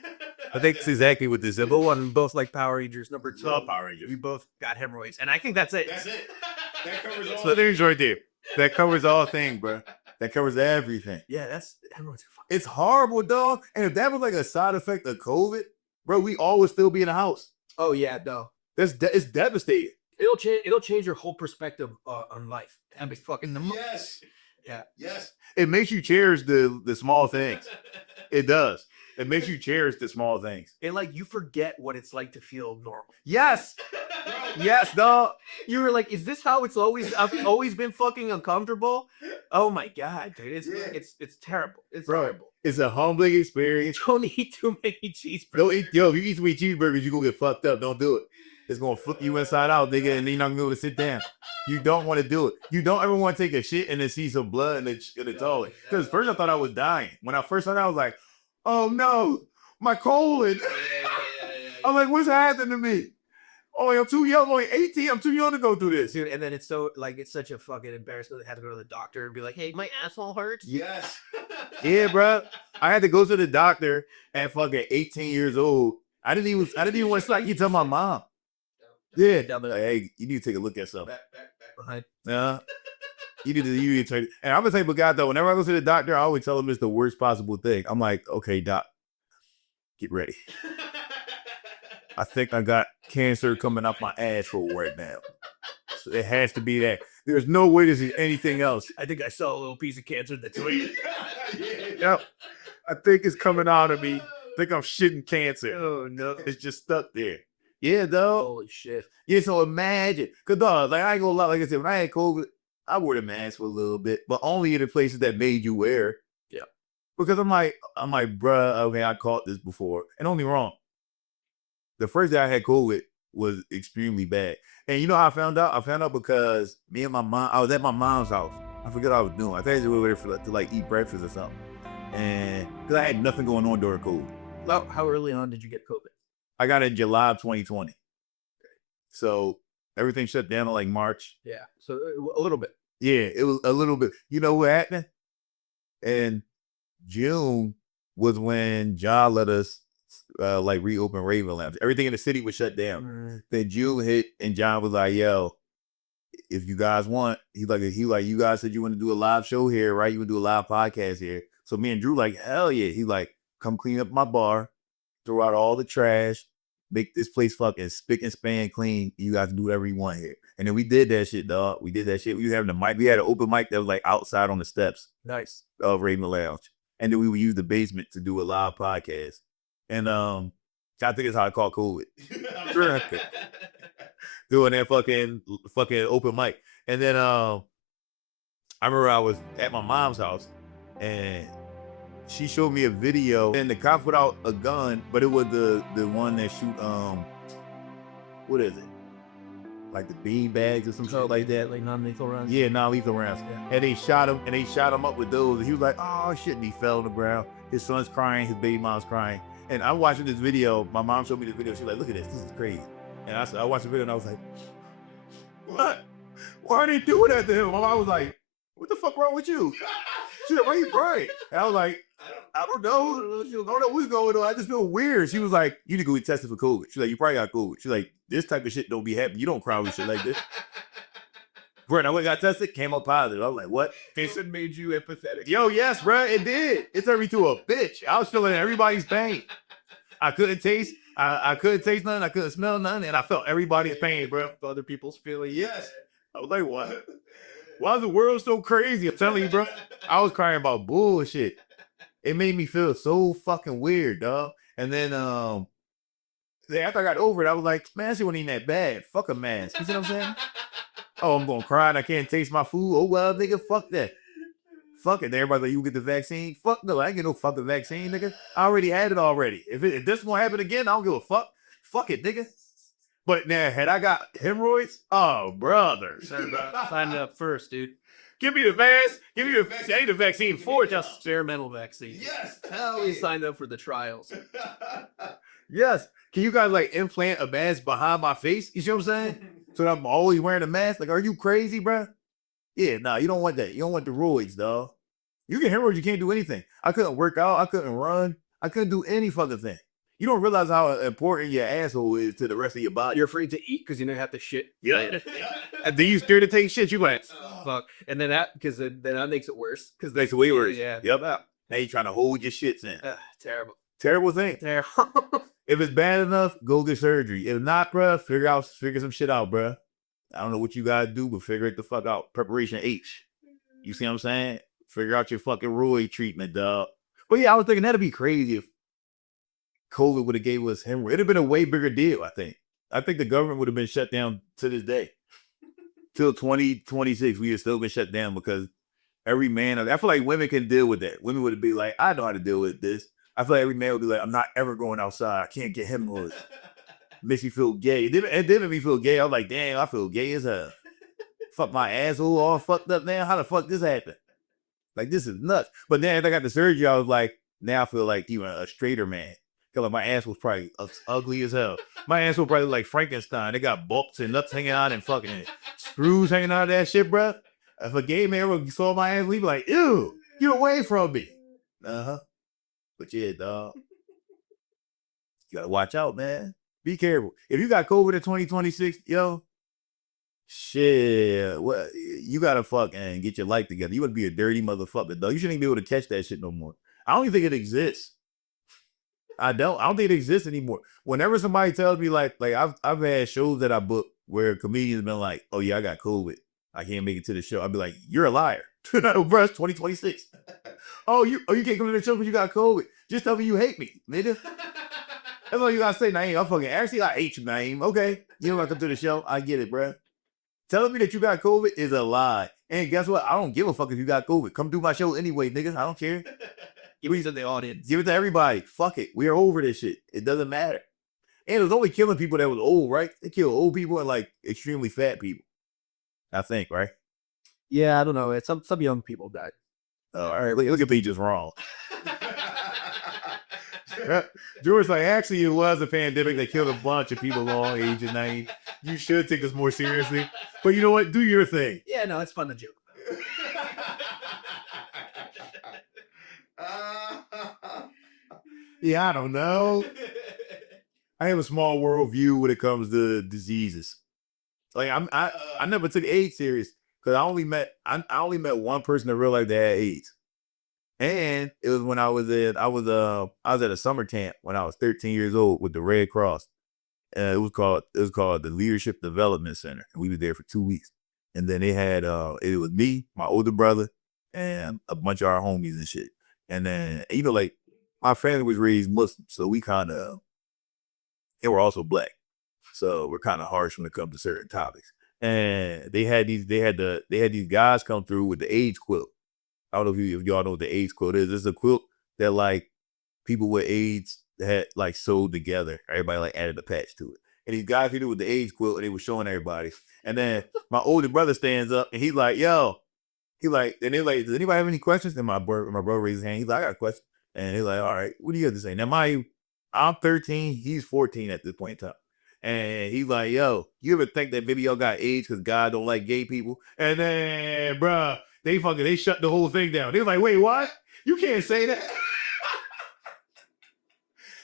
I think that's exactly what this is. Number one, both like Power Rangers. Number two, Power Rangers. we both got hemorrhoids, and I think that's it. That's it. That covers all. So there's right there. That covers all things, bro. That covers everything. Yeah, that's hemorrhoids are fucking. It's horrible, dog. And if that was like a side effect of COVID, bro, we all would still be in the house. Oh yeah, no. It's devastating. It'll change. It'll change your whole perspective on life. That'd be fucking the Yes. Yeah. Yes. It makes you cherish the small things. It does. It makes you cherish the small things. And like you forget what it's like to feel normal. Yes. Yes, dog. You were like, is this how it's always? I've always been fucking uncomfortable. Oh my god, dude, it's terrible. It's Bro, horrible. it's a humbling experience. Don't eat too many cheeseburgers. Don't eat, if you eat too many cheeseburgers, you're gonna get fucked up. Don't do it. It's gonna flip you inside out, nigga, and then you're not gonna be able to sit down. You don't want to do it. You don't ever want to take a shit and then see some blood in the toilet. Because first I thought I was dying. When I first saw that, I was like, oh no, my colon. I'm like, what's happening to me? Oh, I'm too young. I'm only 18. I'm too young to go through this. Dude, and then it's so like it's such a fucking embarrassment. They had to go to the doctor and be like, "Hey, my asshole hurts." Yes. Yeah, bro. I had to go to the doctor at fucking 18 years old. I didn't even want to like you tell my mom. Yeah. Like, hey, you need to take a look at something. Behind. You need to take. And I'm the type of guy though. Whenever I go to the doctor, I always tell him it's the worst possible thing. I'm like, okay, doc, get ready. I think I got cancer coming up my asshole right now. So it has to be that. There's no way this is anything else. I think I saw a little piece of cancer in the tweet. Yep. I think it's coming out of me. I think I'm shitting cancer. Oh no. It's just stuck there. Yeah, dog. Holy shit. Yeah, so imagine. Cause dog, like I ain't gonna lie, like I said, when I had COVID, I wore the mask for a little bit, but only in the places that made you wear. Yeah. Because I'm like, bruh, okay, I caught this before. And only wrong. The first day I had COVID was extremely bad. And you know how I found out? I found out because me and my mom, I was at my mom's house. I forget what I was doing. I think we were there to like eat breakfast or something. And because I had nothing going on during COVID. How early on did you get COVID? I got it in July of 2020. So everything shut down in like March. Yeah. So a little bit. Yeah, it was a little bit. You know what happened? In June was when John let us like reopen Raven Lounge. Everything in the city was shut down. Then June hit and John was like, yo, if you guys want, he like, you guys said you want to do a live show here, right? You want to do a live podcast here. So me and Drew like, hell yeah. He like, come clean up my bar, throw out all the trash, make this place fucking spick and span clean. You guys can do whatever you want here. And then we did that shit, dog. We did that shit. We was having the mic. We had an open mic that was like outside on the steps. Nice. Of Raven Lounge. And then we would use the basement to do a live podcast. And I think it's how I caught COVID. Doing that fucking open mic. And then I remember I was at my mom's house and she showed me a video and the cop put out a gun, but it was the one that shoot what is it? Like the bean bags or some shit like that. Like non-lethal rounds? Yeah, non-lethal rounds. Yeah. And they shot him up with those. And he was like, oh shit, and he fell on the ground. His son's crying, his baby mom's crying. And I'm watching this video. My mom showed me this video. She's like, look at this. This is crazy. And I watched the video and I was like, what? Why are they doing that to him? My mom was like, what the fuck wrong with you? She's like, why are you crying? And I was like, I don't know. I don't know what's going on. I just feel weird. She was like, you need to go get tested for COVID. She's like, you probably got COVID. She's like, this type of shit don't be happening. You don't cry with shit like this. Bro, I went and got tested, came up positive. I was like, what? It made you empathetic. Yo, yes, bro, it did. It turned me to a bitch. I was feeling everybody's pain. I couldn't taste. I couldn't taste nothing. I couldn't smell nothing, and I felt everybody's pain, bro. Other people's feelings. Yes. I was like, what? Why is the world so crazy? I'm telling you, bro. I was crying about bullshit. It made me feel so fucking weird, dog. And then after I got over it, I was like, man, that shit wasn't even that bad. Fuck a mask. You see what I'm saying? Oh, I'm gonna cry and I can't taste my food. Oh well, nigga, fuck that. Fuck it. Everybody's like, you get the vaccine? Fuck no, I ain't get no fucking vaccine, nigga. I already had it already. If this is gonna happen again, I don't give a fuck. Fuck it, nigga. But now, had I got hemorrhoids? Oh, brother. Sign up first, dude. Give me the mask. Give me the vaccine. I need the vaccine for it. Just experimental vaccine. Yes. Hell, we signed up for the trials. Yes. Can you guys like implant a mask behind my face? You see what I'm saying? So that I'm always wearing a mask. Like, are you crazy, bro? Yeah, nah, you don't want that. You don't want the roids, dog. You get hemorrhoids, you can't do anything. I couldn't work out. I couldn't run. I couldn't do any fucking thing. You don't realize how important your asshole is to the rest of your body. You're afraid to eat because you know you have to shit. Yeah. And then you scared to take shit. You like, Fuck. And then because then that makes it worse. Because makes it way worse. Yeah. Yep. Now you trying to hold your shits in. Terrible. Terrible thing. Terrible. If it's bad enough, go get surgery. If not, bruh, figure some shit out, bruh. I don't know what you gotta do, but figure it the fuck out. Preparation H. You see what I'm saying? Figure out your fucking Roy treatment, dog. But yeah, I was thinking that'd be crazy if COVID would have gave us hemorrhoid. It'd have been a way bigger deal, I think. I think the government would have been shut down to this day. Till 2026, we have still been shut down because every man, I feel like women can deal with that. Women would be like, I know how to deal with this. I feel like every man would be like, I'm not ever going outside. I can't get hemorrhoids. Makes me feel gay. It didn't make me feel gay. I was like, damn, I feel gay as hell. Fuck my asshole all fucked up now. How the fuck this happened? Like, this is nuts. But then after I got the surgery, I was like, now I feel like even a straighter man. Cause like my ass was probably ugly as hell. My ass was probably like Frankenstein. They got bolts and nuts hanging out and fucking screws hanging out of that shit, bro. If a gay man ever saw my ass, we'd be like, ew, get away from me. Uh-huh. But yeah, dog. You gotta watch out, man. Be careful. If you got COVID in 2026, yo, shit, what you gotta fucking get your life together. You would be a dirty motherfucker, though. You shouldn't even be able to catch that shit no more. I don't even think it exists. I don't think it exists anymore. Whenever somebody tells me like I've had shows that I booked where comedians been like, oh yeah, I got COVID. I can't make it to the show. I'd be like, you're a liar. No, bro, it's 2026. Oh, you can't come to the show because you got COVID. Just tell me you hate me, nigga. That's all you gotta say, Naim. Actually, I hate you, Naim. Okay. You don't want to come to the show. I get it, bro. Telling me that you got COVID is a lie. And guess what? I don't give a fuck if you got COVID. Come do my show anyway, niggas. I don't care. Give it to the audience. Give it to everybody. Fuck it. We are over this shit. It doesn't matter. And it was only killing people that was old, right? They kill old people and like extremely fat people. I think, right? Yeah, I don't know. Some young people died. Oh, all right. Look at me just wrong. George's like, actually, it was a pandemic that killed a bunch of people all age and 90. You should take this more seriously. But you know what? Do your thing. Yeah, no, it's fun to joke. Yeah, I don't know. I have a small world view when it comes to diseases. Like I never took AIDS serious because I only met one person that realized they had AIDS. And it was when I was at a summer camp when I was 13 years old with the Red Cross. It was called the Leadership Development Center. And we were there for 2 weeks. And then they had it was me, my older brother, and a bunch of our homies and shit. And then like my family was raised Muslim, so we kind of and we're also black. So we're kind of harsh when it comes to certain topics. And they had these guys come through with the AIDS quilt. I don't know if y'all know what the AIDS quilt is. It's a quilt that like people with AIDS had like sewed together. Everybody like added a patch to it. And these guys here with the AIDS quilt and they were showing everybody. And then my older brother stands up and he's like, yo, and they're like, does anybody have any questions? And my brother raises his hand. He's like, I got a question. And he's like, all right, what do you have to say? Now, I'm 13, he's 14 at this point in time. And he's like, yo, you ever think that maybe y'all got AIDS because God don't like gay people? And then, bruh, they shut the whole thing down. They was like, wait, what? You can't say that.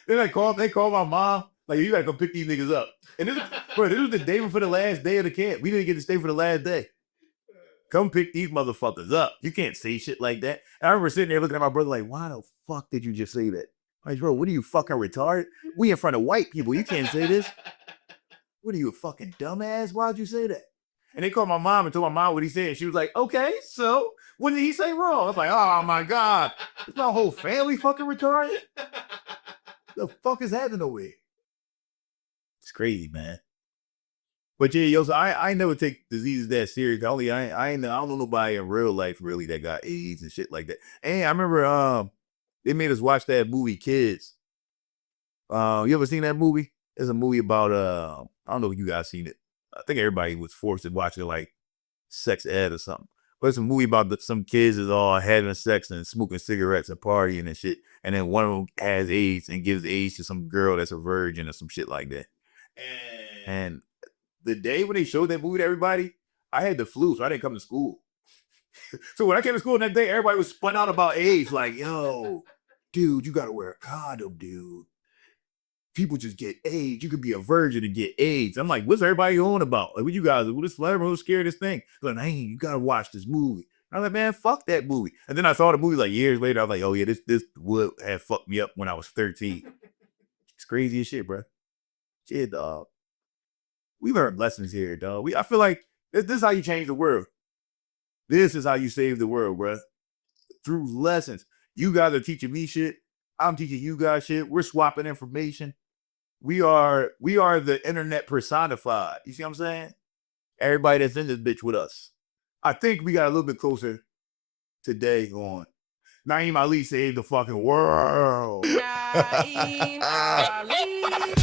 They call my mom, like, you gotta come pick these niggas up. And this was the day before the last day of the camp. We didn't get to stay for the last day. Come pick these motherfuckers up. You can't say shit like that. And I remember sitting there looking at my brother like, why the fuck did you just say that? Like, bro, what are you, fucking retarded? We in front of white people. You can't say this. What are you, a fucking dumbass? Why'd you say that? And they called my mom and told my mom what he said. She was like, okay, so what did he say wrong? I was like, oh my God. Is my whole family fucking retarded? The fuck is happening over here? It's crazy, man. But yeah, yo, so I never take diseases that serious. I don't know nobody in real life really that got AIDS and shit like that. And I remember they made us watch that movie Kids. You ever seen that movie? It's a movie about I don't know if you guys seen it. I think everybody was forced to watch it, like sex ed or something. But it's a movie about some kids is all having sex and smoking cigarettes and partying and shit. And then one of them has AIDS and gives AIDS to some girl that's a virgin or some shit like that. And the day when they showed that movie to everybody, I had the flu, so I didn't come to school. So when I came to school that day, everybody was spun out about AIDS. Like, yo, dude, you gotta wear a condom, dude. people just get AIDS. You could be a virgin and get AIDS. I'm like, what's everybody on about? Like, what you guys, what is celebrity who's scared of this thing? Like, hey, you gotta watch this movie. I was like, man, fuck that movie. And then I saw the movie like years later. I was like, oh yeah, this would have fucked me up when I was 13. It's crazy as shit, bro. Shit, dog. We learned lessons here, dog. I feel like this is how you change the world. This is how you save the world, bro. Through lessons. You guys are teaching me shit. I'm teaching you guys shit. We're swapping information. We are the internet personified. You see what I'm saying? Everybody that's in this bitch with us. I think we got a little bit closer today on Naim Ali saved the fucking world. Naim Ali.